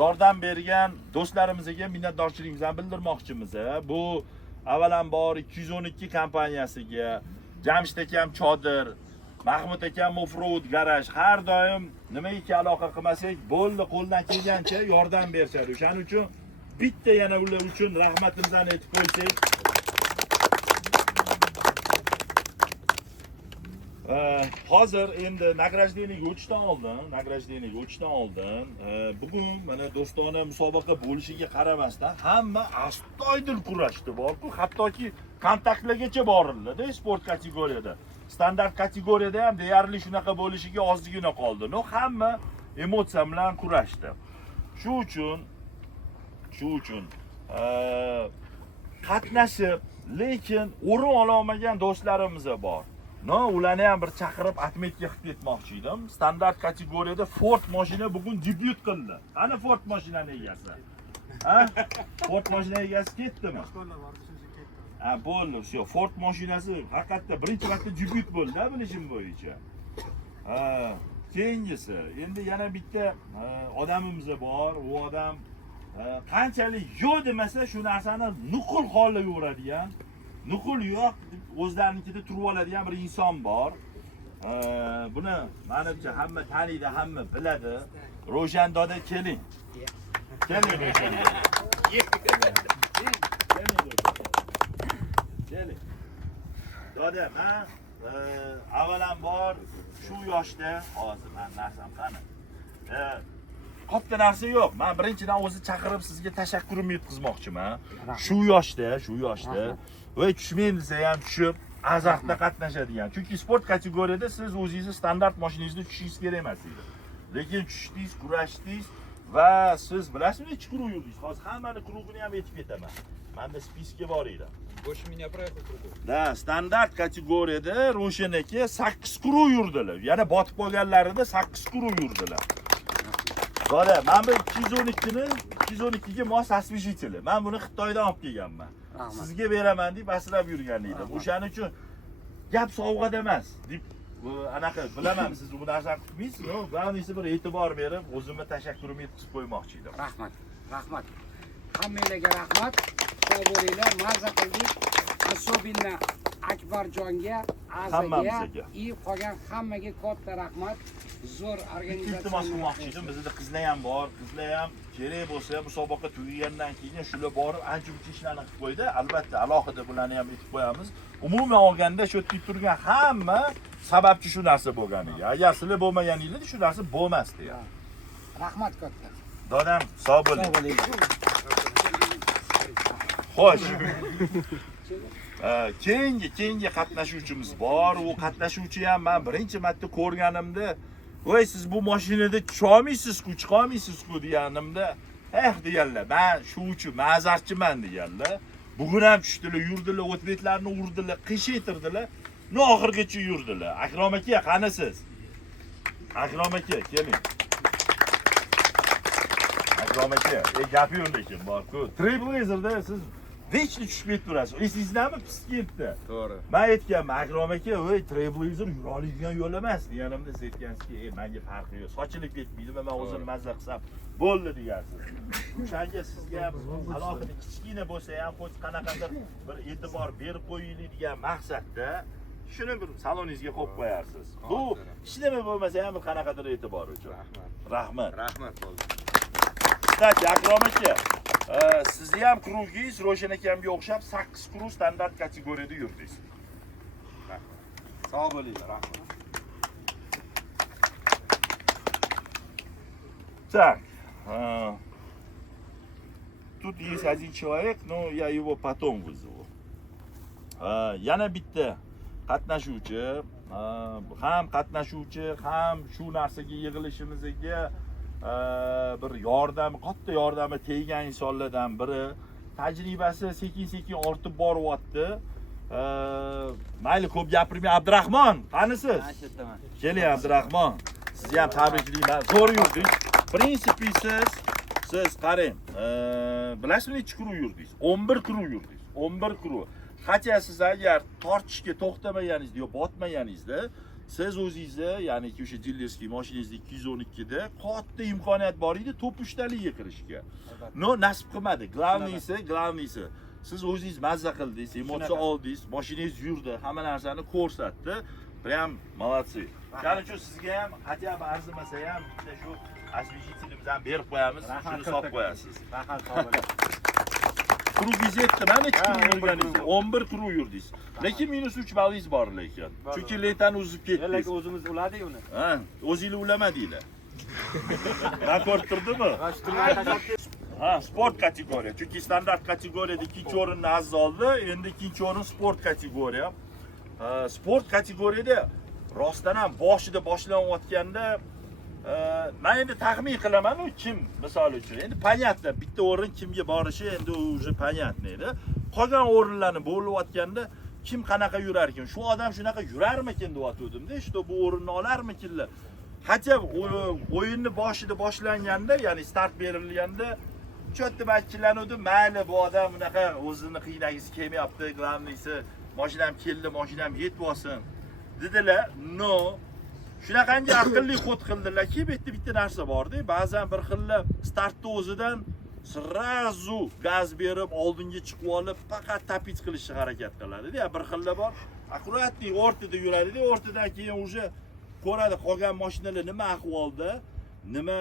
yordam bergan do'stlarimizga minnatdorchiligimizni bildirmoqchimiz. Bu avvalambor 212 kompaniyasiga, Jamshid akam Chodir, Mahmud akam Offroad garaj har doim nimaga aloqa qilmasak bo'ldi, qo'ldan kelgancha yordam berishadi. O'shaning uchun bitta yana ular uchun rahmatimizni aytib qo'ysak. Hozir endi nagrajdeniyga o'tishdan oldin, bugun mana do'stona musobaqa bo'lishiga qaramasdan hamma astoydil kurashdi bor-ku, hattoki kontaktlargacha borildi sport kategoriyada. Standart kategoriyada ham deyarli shunaqa bo'lishiga ozgina qoldi. No, hamma emotsiya bilan kurashdi. Shu uchun qatnashib, lekin o'rin ola olmagan do'stlarimiz bor. No, ularni ham bir chaqirib atmetga qilib ketmoqchi edim. Standart kategoriyada Ford mashina bugun debyut qildi. Qani Ford mashinani egasi? Ha? Ford mashina egasi ketdimi? Ha, bo'ldi, shu Ford mashinasi haqiqatda birinchi marta debyut bo'ldi, bilishim bo'yicha. Ha, keyingisi, endi yana bitta odamimiz bor. U odam qanchalik yo'q demasa shu narsani nuqul holda yo'radigan, nuqul yo'q o'zlarinikida turib oladigan bir inson bor. Buni menimcha hamma taniydi, hamma biladi. Ro'shan doda keling. Keling Ro'shan doda. Keling. Doda, men avvalambor shu yoshda hozir men narsam qani. Katta narsa yo'q. Men birinchidan o'zi chaqirib sizga tashakkurimni yetkazmoqchiman. Shu yoshda va tushmayman desa ham tushib azartda qatnashadigan. Chunki sport kategoriyada siz o'zingizni standart mashinangizda tushishingiz kerak emas edi. Lekin tushdingiz, kurashdingiz va siz bilasizmi necha kruг yurdingiz? Hozir hammani krugini ham aytib ketaman. Menda spiska bor edi. Больше меня проехал кругом. Da, standart kategoriyada Ro'shan aka 8 krug yurdilar. Yana botib qolganlarida 8 krug yurdilar. Doda, men bu 212 ga mos освежители. Men buni Xitoydan olib kelganman. Sizga beraman deb asrab yurgan edim. O'shaning uchun gap sovg'ada emas deb anaqa bilaman, siz bu narsani kutmaysiz. Bironisi bir e'tibor berib, o'zimga tashakkurimni yetkazib qo'ymoqchi edim. Rahmat. Hammanglarga rahmat. Sog' bo'linglar, mazza qildik. Особенно Akbarjonga, Azaga, qolgan hammaga katta rahmat. Zo'r organizatsiya. Iltimos qilmoqchi edim. Bizda qizlar ham bor. Qizlar ham kerak bo'lsa musobaqa tugagandan keyin shular borib ancha-muncha ishlarni qilib qo'ydi. Albatta, alohida bularni ham aytib qo'yamiz. Umuman olganda shu yerda turgan hamma sababchi shu narsa bo'lganiga. Agar sizlar bo'lmaganingizda shu narsa bo'lmasdi. Rahmat katta. Dodam, sog' bo'ling. Xo'sh. Keyingi qatnashuvchimiz bor. U qatnashuvchi ham men birinchi marta ko'rganimda, "Voy, siz bu mashinada chiqolmaysiz-ku, deganimda, deganlar. Men shu uchun ma'zarchiman deganlar. Bugun ham tushdilar, yurdilar, o'tbetlarni urdilar, qishaytirdilar. Oxirgacha yurdilar. Akrom aka, qani siz? Akrom aka, keling. Akrom aka, gap yo'q lekin bor-ku. Trailblazerda siz vechli tushib ketib turasiz. Esingizdami Piskentda? To'g'ri. Men aytganman, Akrom aka, "Voy, Trailblazer yura oladigan yo'l emas" deganimda siz aytgansizki, "Menga farqi yo'q. Sochilib ketmaydi, men o'zim mazza qilsam bo'ldi" degansiz. O'shanga sizga alohida kichkina bo'lsa ham qanaqadir bir e'tibor berib qo'yaylik degan maqsadda shuni bir saloningizga qo'yib qo'yarsiz. Bu hech nima bo'lmasa ham bir qanaqadir e'tibor uchun. Rahmat. bo'ldi. Kстати, Akrom aka, sizni ham krugingiz Ro'shan akamga o'xshab 8 krug standart kategoriyada yurdingiz. Sog' bo'linglar, rahmat. Так. Тут есть один человек, но я его потом вызову. Yana bitta qatnashuvchi, ham shu narsaga yig'ilishimizga bir katta yordami teggan insonlardan biri. Tajribasi sekin-sekin ortib boryapti. Mayli, ko'p gapirmay, Abdurahmon, qanisiz? Keling Abdurahmon. Sizni ham tabriklayman. Zo'r yurdingiz. Prinsipi siz qarang, bilasizmi necha krug yurdingiz? 11 krug yurdingiz. 11 krug. Qachon siz agar tortishga to'xtamaganingizda yo botmaganingizda, siz o'zingizni, ya'ni o'sha dillerskiy mashinangizda 212 da katta imkoniyat bor edi top 3taliga kirishga. Nasib qilmadi. Glavniysi siz o'zingiz mazza qildingiz, emotsiya oldingiz, mashinangiz yurdi, hamma narsani ko'rsatdi. Prям молодцы. Shuning uchun sizga ham хотя бы arzimasa ham bitta shu освежителimizdan berib qo'yamiz, shuni solib qo'yasiz. Rahmat, sog' bo'ling. Krugingiz yetdimi? Necha tur yurganingiz? 11 tur yurdingiz. Lekin -3 ballingiz bor lekin. Chunki lentani uzib ketdingiz. Lekin o'zimiz uladik uni. Ha, o'zingizlar ulamadinglar. Ben ko'rib turdimi? Ha, sport kategoriya. Chunki standart kategoriyada ikkinchi o'rinni Aziz oldi, endi ikkinchi o'rin sport kategoriya. Sport kategoriyada rostdan ham boshida boshlanayotganda men endi taxmin qilaman, kim misol uchun. Endi понятно, bitta o'rin kimga borishi endi уже понятно edi. Qolgan o'rinlarni bo'layotganda kim qanaqa yurar ekan? Shu odam shunaqa yurarmikin deb aytdim-da, işte bu o'rinni olarmikinlar. Hatto o'yinni boshida boshlanganda, ya'ni start berilganda cho'tta vakillanuvdi, mayli bu odam bunaqa o'zini qiynagisi kelmayapti, glavniysi mashinam keldi, mashinam yetib olsin dedilar. No. Shunaqangi aqlli xod qildilarki, bitta narsa bor-da, ba'zan bir xilla startda o'zidan srazu gaz berib, oldinga chiqib olib, faqat tapit qilishga harakat qiladi-da. Bir xilla bor, akkuratli o'rtada yuradi-da, o'rtadan keyin уже ko'radi qolgan mashinalar nima ahvolda, nima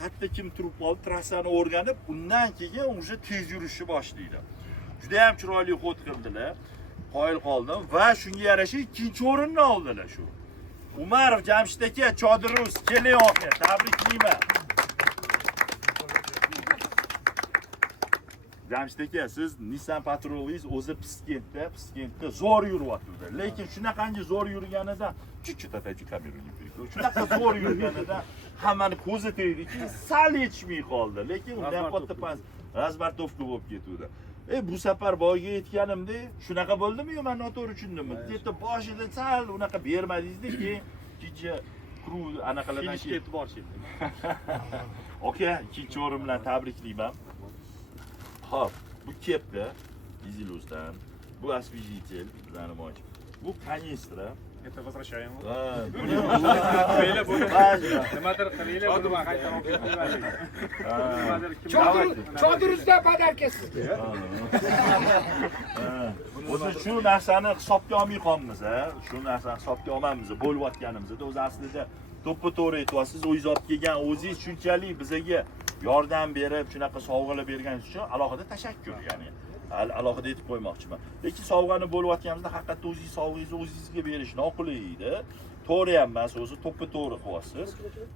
qayerda kim turib qoldi, trassani o'rganib, undan keyin уже tez yurishni boshlaydi. Juda ham chiroyli xod qildilar. Qoyil qoldim va shunga yarasha ikkinchi o'rinni oldilar shu. Umarov Jamshid aka, Chodiruz, keling aka, tabriklayman. Jamshid aka, siz Nissan Patrol'ingiz o'zi Piskentda zo'r yuryapti. Lekin shunaqangi zo'r yurganida, chuchutatachi kameraga qo'yib. Shunaqa zo'r yurganida hammani ko'zi tegdiki, sal yetishmay qoldi. Lekin undan katta pas razbartovka bo'lib ketdi. Bu safar boyga yetganimda shunaqa bo'ldimi-yo, men noto'g'ri tushundimmi? Debda boshida sal unaqa bermadingiz-da, keyin ikkinchi kruv anaqalardan ketib borishdi. Aka, ikkinchi o'rin bilan tabriklayman. Xo'p, bu kepda dizeluzdan, bu освежитель, namoyish. Bu kanistra. Это возвращаем. Nimadir qilinglar, buni qayta olib ketmaylik. Chodiruzda podarka sizga. O'zi shu narsani hisobga olmay qolamiz, shu narsani hisobga olmaymiz. Bo'layotganimizda o'zi aslida to'ppa-to'g'ri aytyapsiz, o'zingiz olib kelgan, o'zingiz shunchalik bizga yordam berib, shunaqa sovg'alar berganingiz uchun alohida tashakkur, ya'ni alohida aytib qo'ymoqchiman. Lekin sovg'ani bo'layotganimizda haqiqatda o'zingiz sovg'angizni o'zingizga berish noqulay edi. To'g'ri ham emas, o'zi to'ppa-to'g'ri qilyapsiz.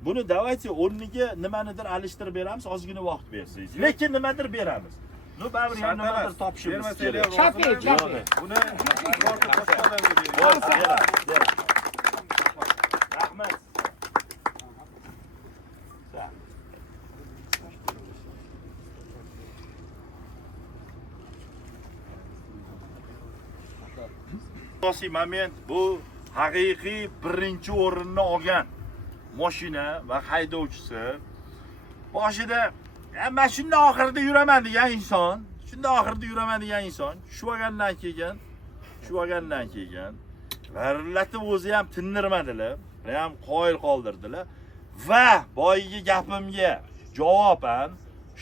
Buni davaychi o'rniga nimanidir alishtirib beramiz, ozgina vaqt bersangiz. Lekin nimadir beramiz. No, baribir ham nimadir topishimiz kerak. Chapi. Buni rahmat. Asosiy moment bu haqiqiy birinchi o'rinni olgan mashina va haydovchisi. Boshida men shunda oxirida yuraman degan inson, shu olgandan keyin varillatib o'zi ham tindirmadilar, ham qoyil qoldirdilar va boyiga gapimga javoban,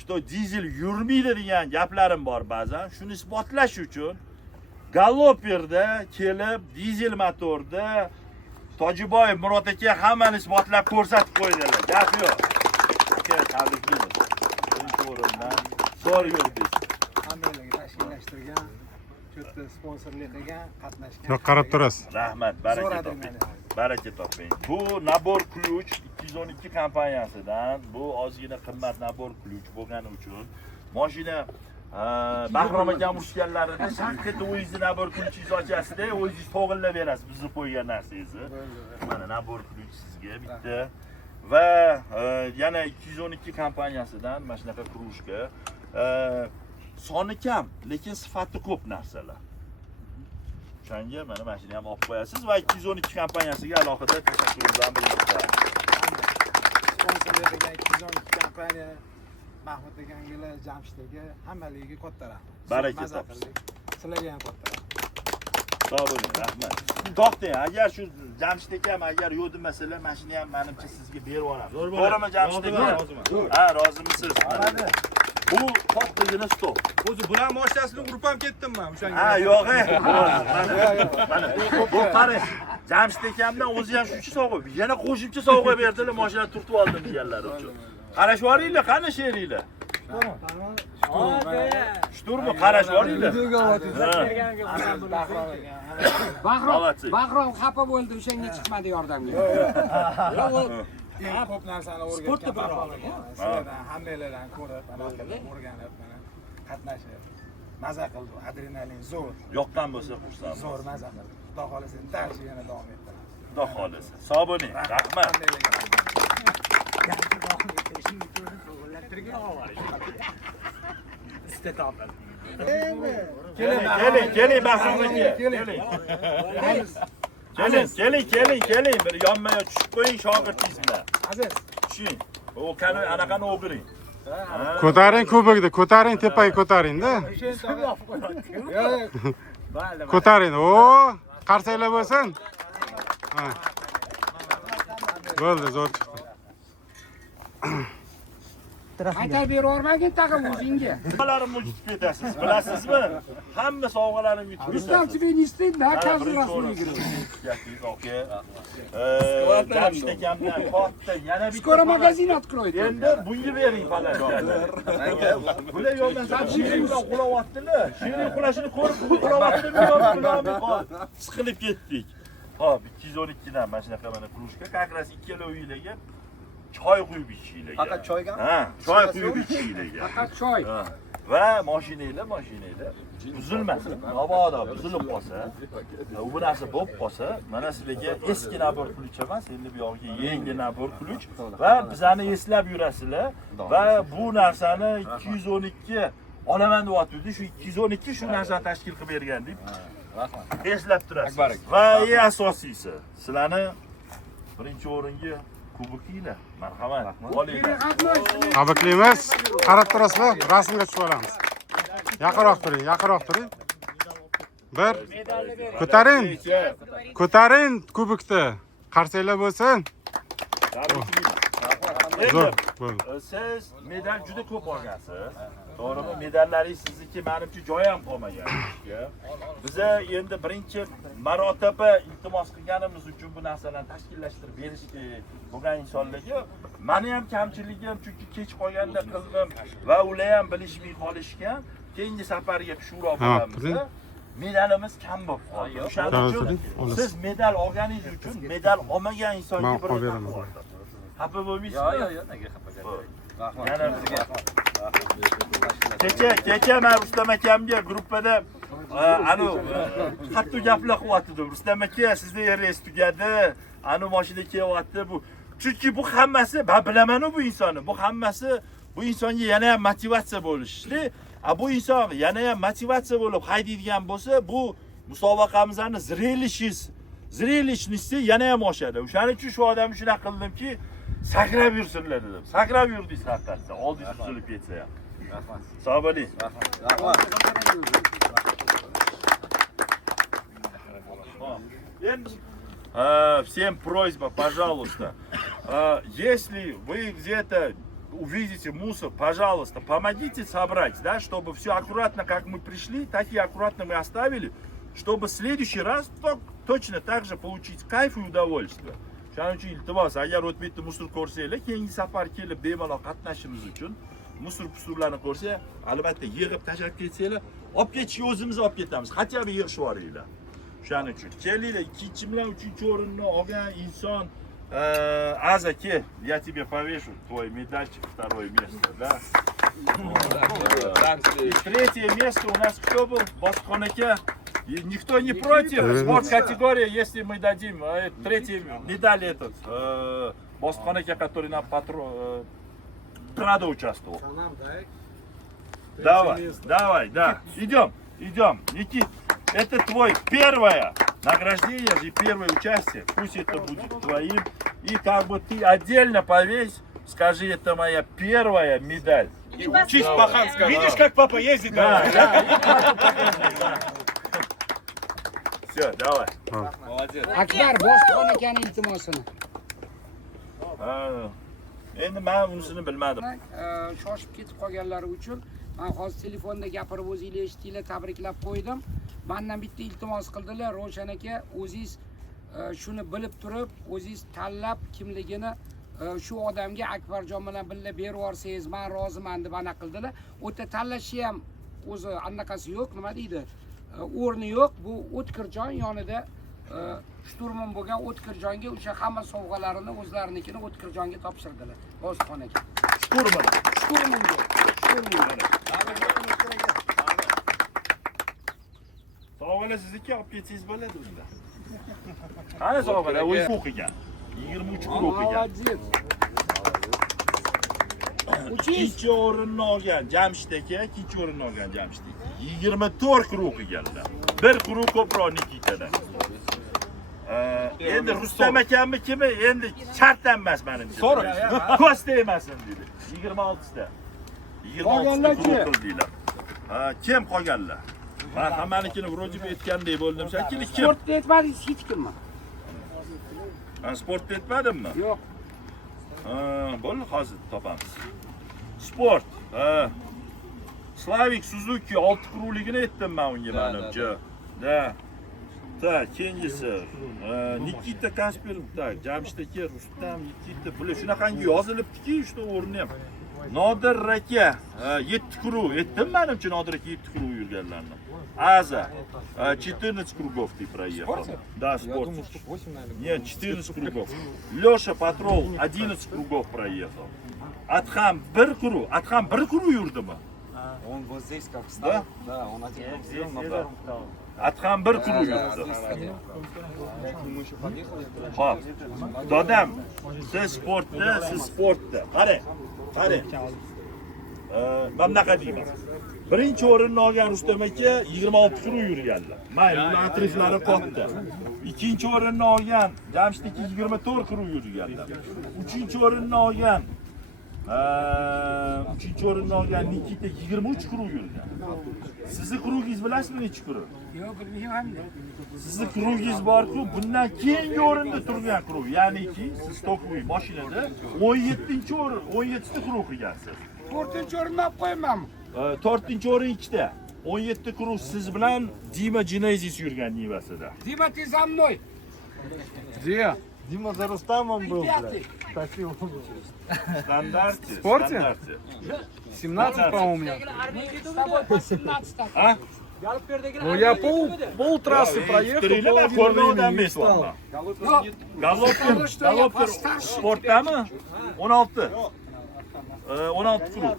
что dizel yurmaydi degan gaplarim bor ba'zan, shuni isbotlash uchun Galoperda kelib, dizel motorda Tojiboyev Murod aka hammani isbotlab ko'rsatib qo'ydilar. Gap yo'q. Aka, tabriklayman. Birinchi o'rindan zo'r yurdik. Hammalarga tashkillashtirgan, cho'tta sponsorlik qilgan, qatnashgan. Yo'q, qarab turasiz. Rahmat, baraka toping. Baraka toping. Bu nabor ключ 212 kompaniyasidan, bu ozgina qimmat nabor ключ bo'lgani uchun mashina Bahrom aka mushkallarida shaqqat o'zingizni nabor ключingizni ochasizda, o'zingiz to'g'irlab berasiz bizni qo'ygan narsangizni. Mana nabor ключ sizga bitta va yana 212 kompaniyasidan mana shunaqa krujka. Soni kam, lekin sifati ko'p narsalar. O'shanga mana mashina ham olib qo'yasiz va 212 kompaniyasiga alohida tashakkurimizni bildiramiz. Sponsorlik qilgan 212 kompaniya Mahmud akangilar, Jamshid aka, hammaligiga katta rahmat. Baraka topsin. Sizlarga ham katta rahmat. Sog' bo'ling, rahmat. To'xtang, agar shu Jamshid aka ham agar yo'q demasalar, mashina ham menimcha sizga berib yuboramiz. To'g'rimi Jamshid aka? Ha, rozimisiz? Bu kattagina stol. O'zi bular mashinasini urib ham ketdim men o'shanga. Ha, yo'q. Mana bu qarang. Jamshid akamdan o'zi ham shuncha sovg'a, yana qo'shimcha sovg'a berdilar, mashina turtib oldim deganlari uchun. Qarashvoringlar, qani sheringlar? Shturmi qarashvoringlar? Bahrom xafa bo'ldi, o'shanga chiqmadi yordamga. Eng ko'p narsani o'rgatgan Bahrom aka. Sizlardan hammanglardan ko'rib, o'rganib, qatnashib, maza qildi. Adrenalin zo'r. Yoqqan bo'lsa xursand. Zo'r maza qildi. Xudo xolasa darsi yana davom ettiramiz. Xudo xolasa. Sog' bo'ling. Rahmat. Keling Bahrom aka. Keling. Bir yonma-yon tushib qo'ying shogirdingiz bilan. Aziz, Tushing. O anaqani o'qiring. Ko'taring kubokni, ko'taring tepaga ko'taring-da. Ko'taring. O, qarsanglar bo'lsin. Ha. Bo'ldi, zo'r chiqdi. Qaytarib berormagin tag'in o'zingga. Sovg'alarimni yutib ketasiz, bilasizmi? Hamma sovg'alarimni yutib ketasiz. Rustam тебе не стыдно, а каждый раз выигрываешь. Jamshid akamdan katta yana bitta. Скоро магазин откроет. Endi bunga bering palatlarni. Bular yo'ldan shirin bilan qulayaptilar. Shirin qulashini ko'rib qulayaptimi? Siqilib ketdik. Hop, 212 dan mana shunaqa mana krujka, как раз ikkala uylarga choy quyib ichishinglar. faqat choyga? Ha, choy quyib ichishinglar. Faqat choy. Va mashinanglar buzilmasin. Mabodo buzilib qolsa, bu narsa bo'lib qolsa, mana sizlarga eski nabor ключ emas, endi bu yoqqa yangi nabor ключ va bizani eslab yurasizlar va bu narsani 212 olaman deyapti. Shu 212 shu narsani tashkil qilib bergan deb eslab turasiz. Va eng asosiysi, sizlarni birinchi o'ringa kubokinglar. Marhamat. Olinglar. Tabriklaymiz. Qarab turasizlar, rasmga tushib olamiz. Yaqinroq turing. Bir. Ko'taring kubokni. Qarsanglar bo'lsin. Zo'r. Siz medal juda ko'p olgansiz. To'g'rimi? Medallaringiz sizniki menimcha joyi ham qolmagan ishga. Biz endi birinchi marotaba iltimos qilganimiz uchun bu narsalarni tashkillashtirib berishga bo'lgan insonlarga meni ham kamchiligim chunki kech qolganda qildim va ular ham bilishmay qolishgan. Keyingi safarga shuro bo'lamiz. Medalimiz kam bo'lib qoldi. O'shaning uchun siz medal olganingiz uchun medal olmagan insonga bir xafa bo'lmaysizmi? Yo'q, nega xafa bo'lmayman. Kecha men Rustam akamga gruppada hatto gaplar qilyotdim. Rustam aka, sizning yeringiz tugadi, mashina kelyapti bu. Chunki bu hammasi, men bilaman-ku bu insonni. Bu hammasi bu insonga yana ham motivatsiya bo'lishli. Bu inson yana ham motivatsiya bo'lib haydaydigan bo'lsa, bu musobaqamizni zrelishni yana ham oshadi. O'shaning uchun shu odamni shunaqa qildimki, sakrab yursinlar dedim. Sakrab yurdingiz haqiqatda. Oldingiz tuzilib ketsa ham. Rahmat. Sog' bo'ling. Rahmat. Всем просьба, пожалуйста, если вы где-то увидите мусор, пожалуйста, помогите собрать, да, чтобы все аккуратно, как мы пришли, так и аккуратно мы оставили, чтобы в следующий раз точно так же получить кайф и удовольствие. Shuning uchun iltimos, agar o'tib musor ko'rsanglar, keyingi safar kelib bemalol qatnashimiz uchun musor-pusurlarni ko'rsa, albatta yig'ib tashlab ketsanglar, olib ketishga o'zimiz olib ketamiz. Хотя бы yig'ishib yuboringlar. Shuning uchun kelinglar, 2-chi bilan 3-chi o'rinni olgan inson Азаке, я тебе повешу твой медальчик, второе место, да? Третье место у нас кто был? Босхонаке. Никто не против. Спорт категория, если мы дадим третий медаль этот Босхонаке, который на Традо участвовал. Давай, да. Идем. Никит, это твой первое награждение и первое участие. Пусть это будет твоим. И как бы ты отдельно повесь, скажи, это моя первая медаль. И учись по-хански. Видишь, как папа ездит? Да. Все, давай. Молодец. Akbar, Boston akaning iltimosini. Endi men unisini bilmadim. Shoshib ketib qolganlari uchun men hozir telefonda gapirib o'zingizlar eshitdinglar, tabriklab qo'ydim. Mendan bitta iltimos qildilar, Roshan aka, o'zingiz shuni bilib turib o'zingiz tanlab kimligini shu odamga Akbarjon bilan birga berib yuborsangiz men roziman deb ana qildilar. O'ta tanlashi ham o'zi anaqasi yo'q, nima deydi? O'rni yo'q. Bu O'tkirjon yonida shturman bo'lgan O'tkirjonga o'sha hamma sovg'alarini o'zlarinikini O'tkirjonga topshirdilar. Bozxonaga. Shturmanga. Sovg'alar sizniki, olib ketsangiz bo'ladi unda. Qani sovg'alar? O'zi o'qigan. 23 kun o'qigan. Ikkinchi o'rinni olgan Jamshid aka, ikkinchi o'rinni olgan Jamshid aka. 24 kun o'qiganlar. Bir kun ko'proq Nikitadan. Endi Rustam akammi kimi? Endi shartdan emas menimcha. So'rang. Ko'z tegmasin dedi. 26 ta. 26 ta o'qildilar. Kim qolganlar? Men hammanikini vro'jib aytgandek bo'ldim. Shekilli kim? Sportda aytmadingiz hech kimmi? Sportda aytmadimmi? Yo'q. Bo'ldi, hozir topamiz. Sport. Slavik Suzuki 6 kurugligini aytdim men unga menimcha. Da. Keyingisi Nikita Kasper, Jamshid aka, Rustam, Nikita, bular shunaqangi yozilibdiki, 3 ta o'rni ham. Nodir aka 7 kurug, aytdim menimcha Nodir aka 7 kurug yurganlarni. Aza 14 кругов ты проехал. Да, спорт. Нет, 14 кругов. Лёша Патрол 11 кругов проехал. Атхам 1 круг. Атхам 1 круг yurdimi? Он вот здесь как встал. Да, он один круг сделал, направо. Atxam 1 kruг yurdi. Я к нему еще подъехал. Xo'p. Dodam, siz sportda. Qarang. Men bunaqa deyman. Birinchi o'rinni olgan Rustam aka 26 kruг yurganlar. Mayli, ular atriflari qotdi. Ikkinchi o'rinni olgan Jamshid aka 24 krug yurganlar. Uchinchi o'rinni olgan Nikita 23 kruг yurgan. Sizni krugingiz bilasizmi necha kruг? Yo'q, bilmayman. Sizni krugingiz bor-ku, bundan keyingi o'rinda turgan krug, ya'niki siz to'qqiy mashinada 17-o'rin, 17ta krug qilgansiz. 4-o'rinni olib qo'ymanmi? 4-o'rin 2ta. 17 krug siz bilan Dima Genezis yurgan Nivasida. Дима, ты за мной. Где? Дима за Рустамом был, Пятый. Тащил. Стандарте. В спорте? 17, по-моему, у меня. С тобой по 17. А? Ну, я пол трассы проехал, половину времени не стал. Galopkir sportdami? 16. 16 krug.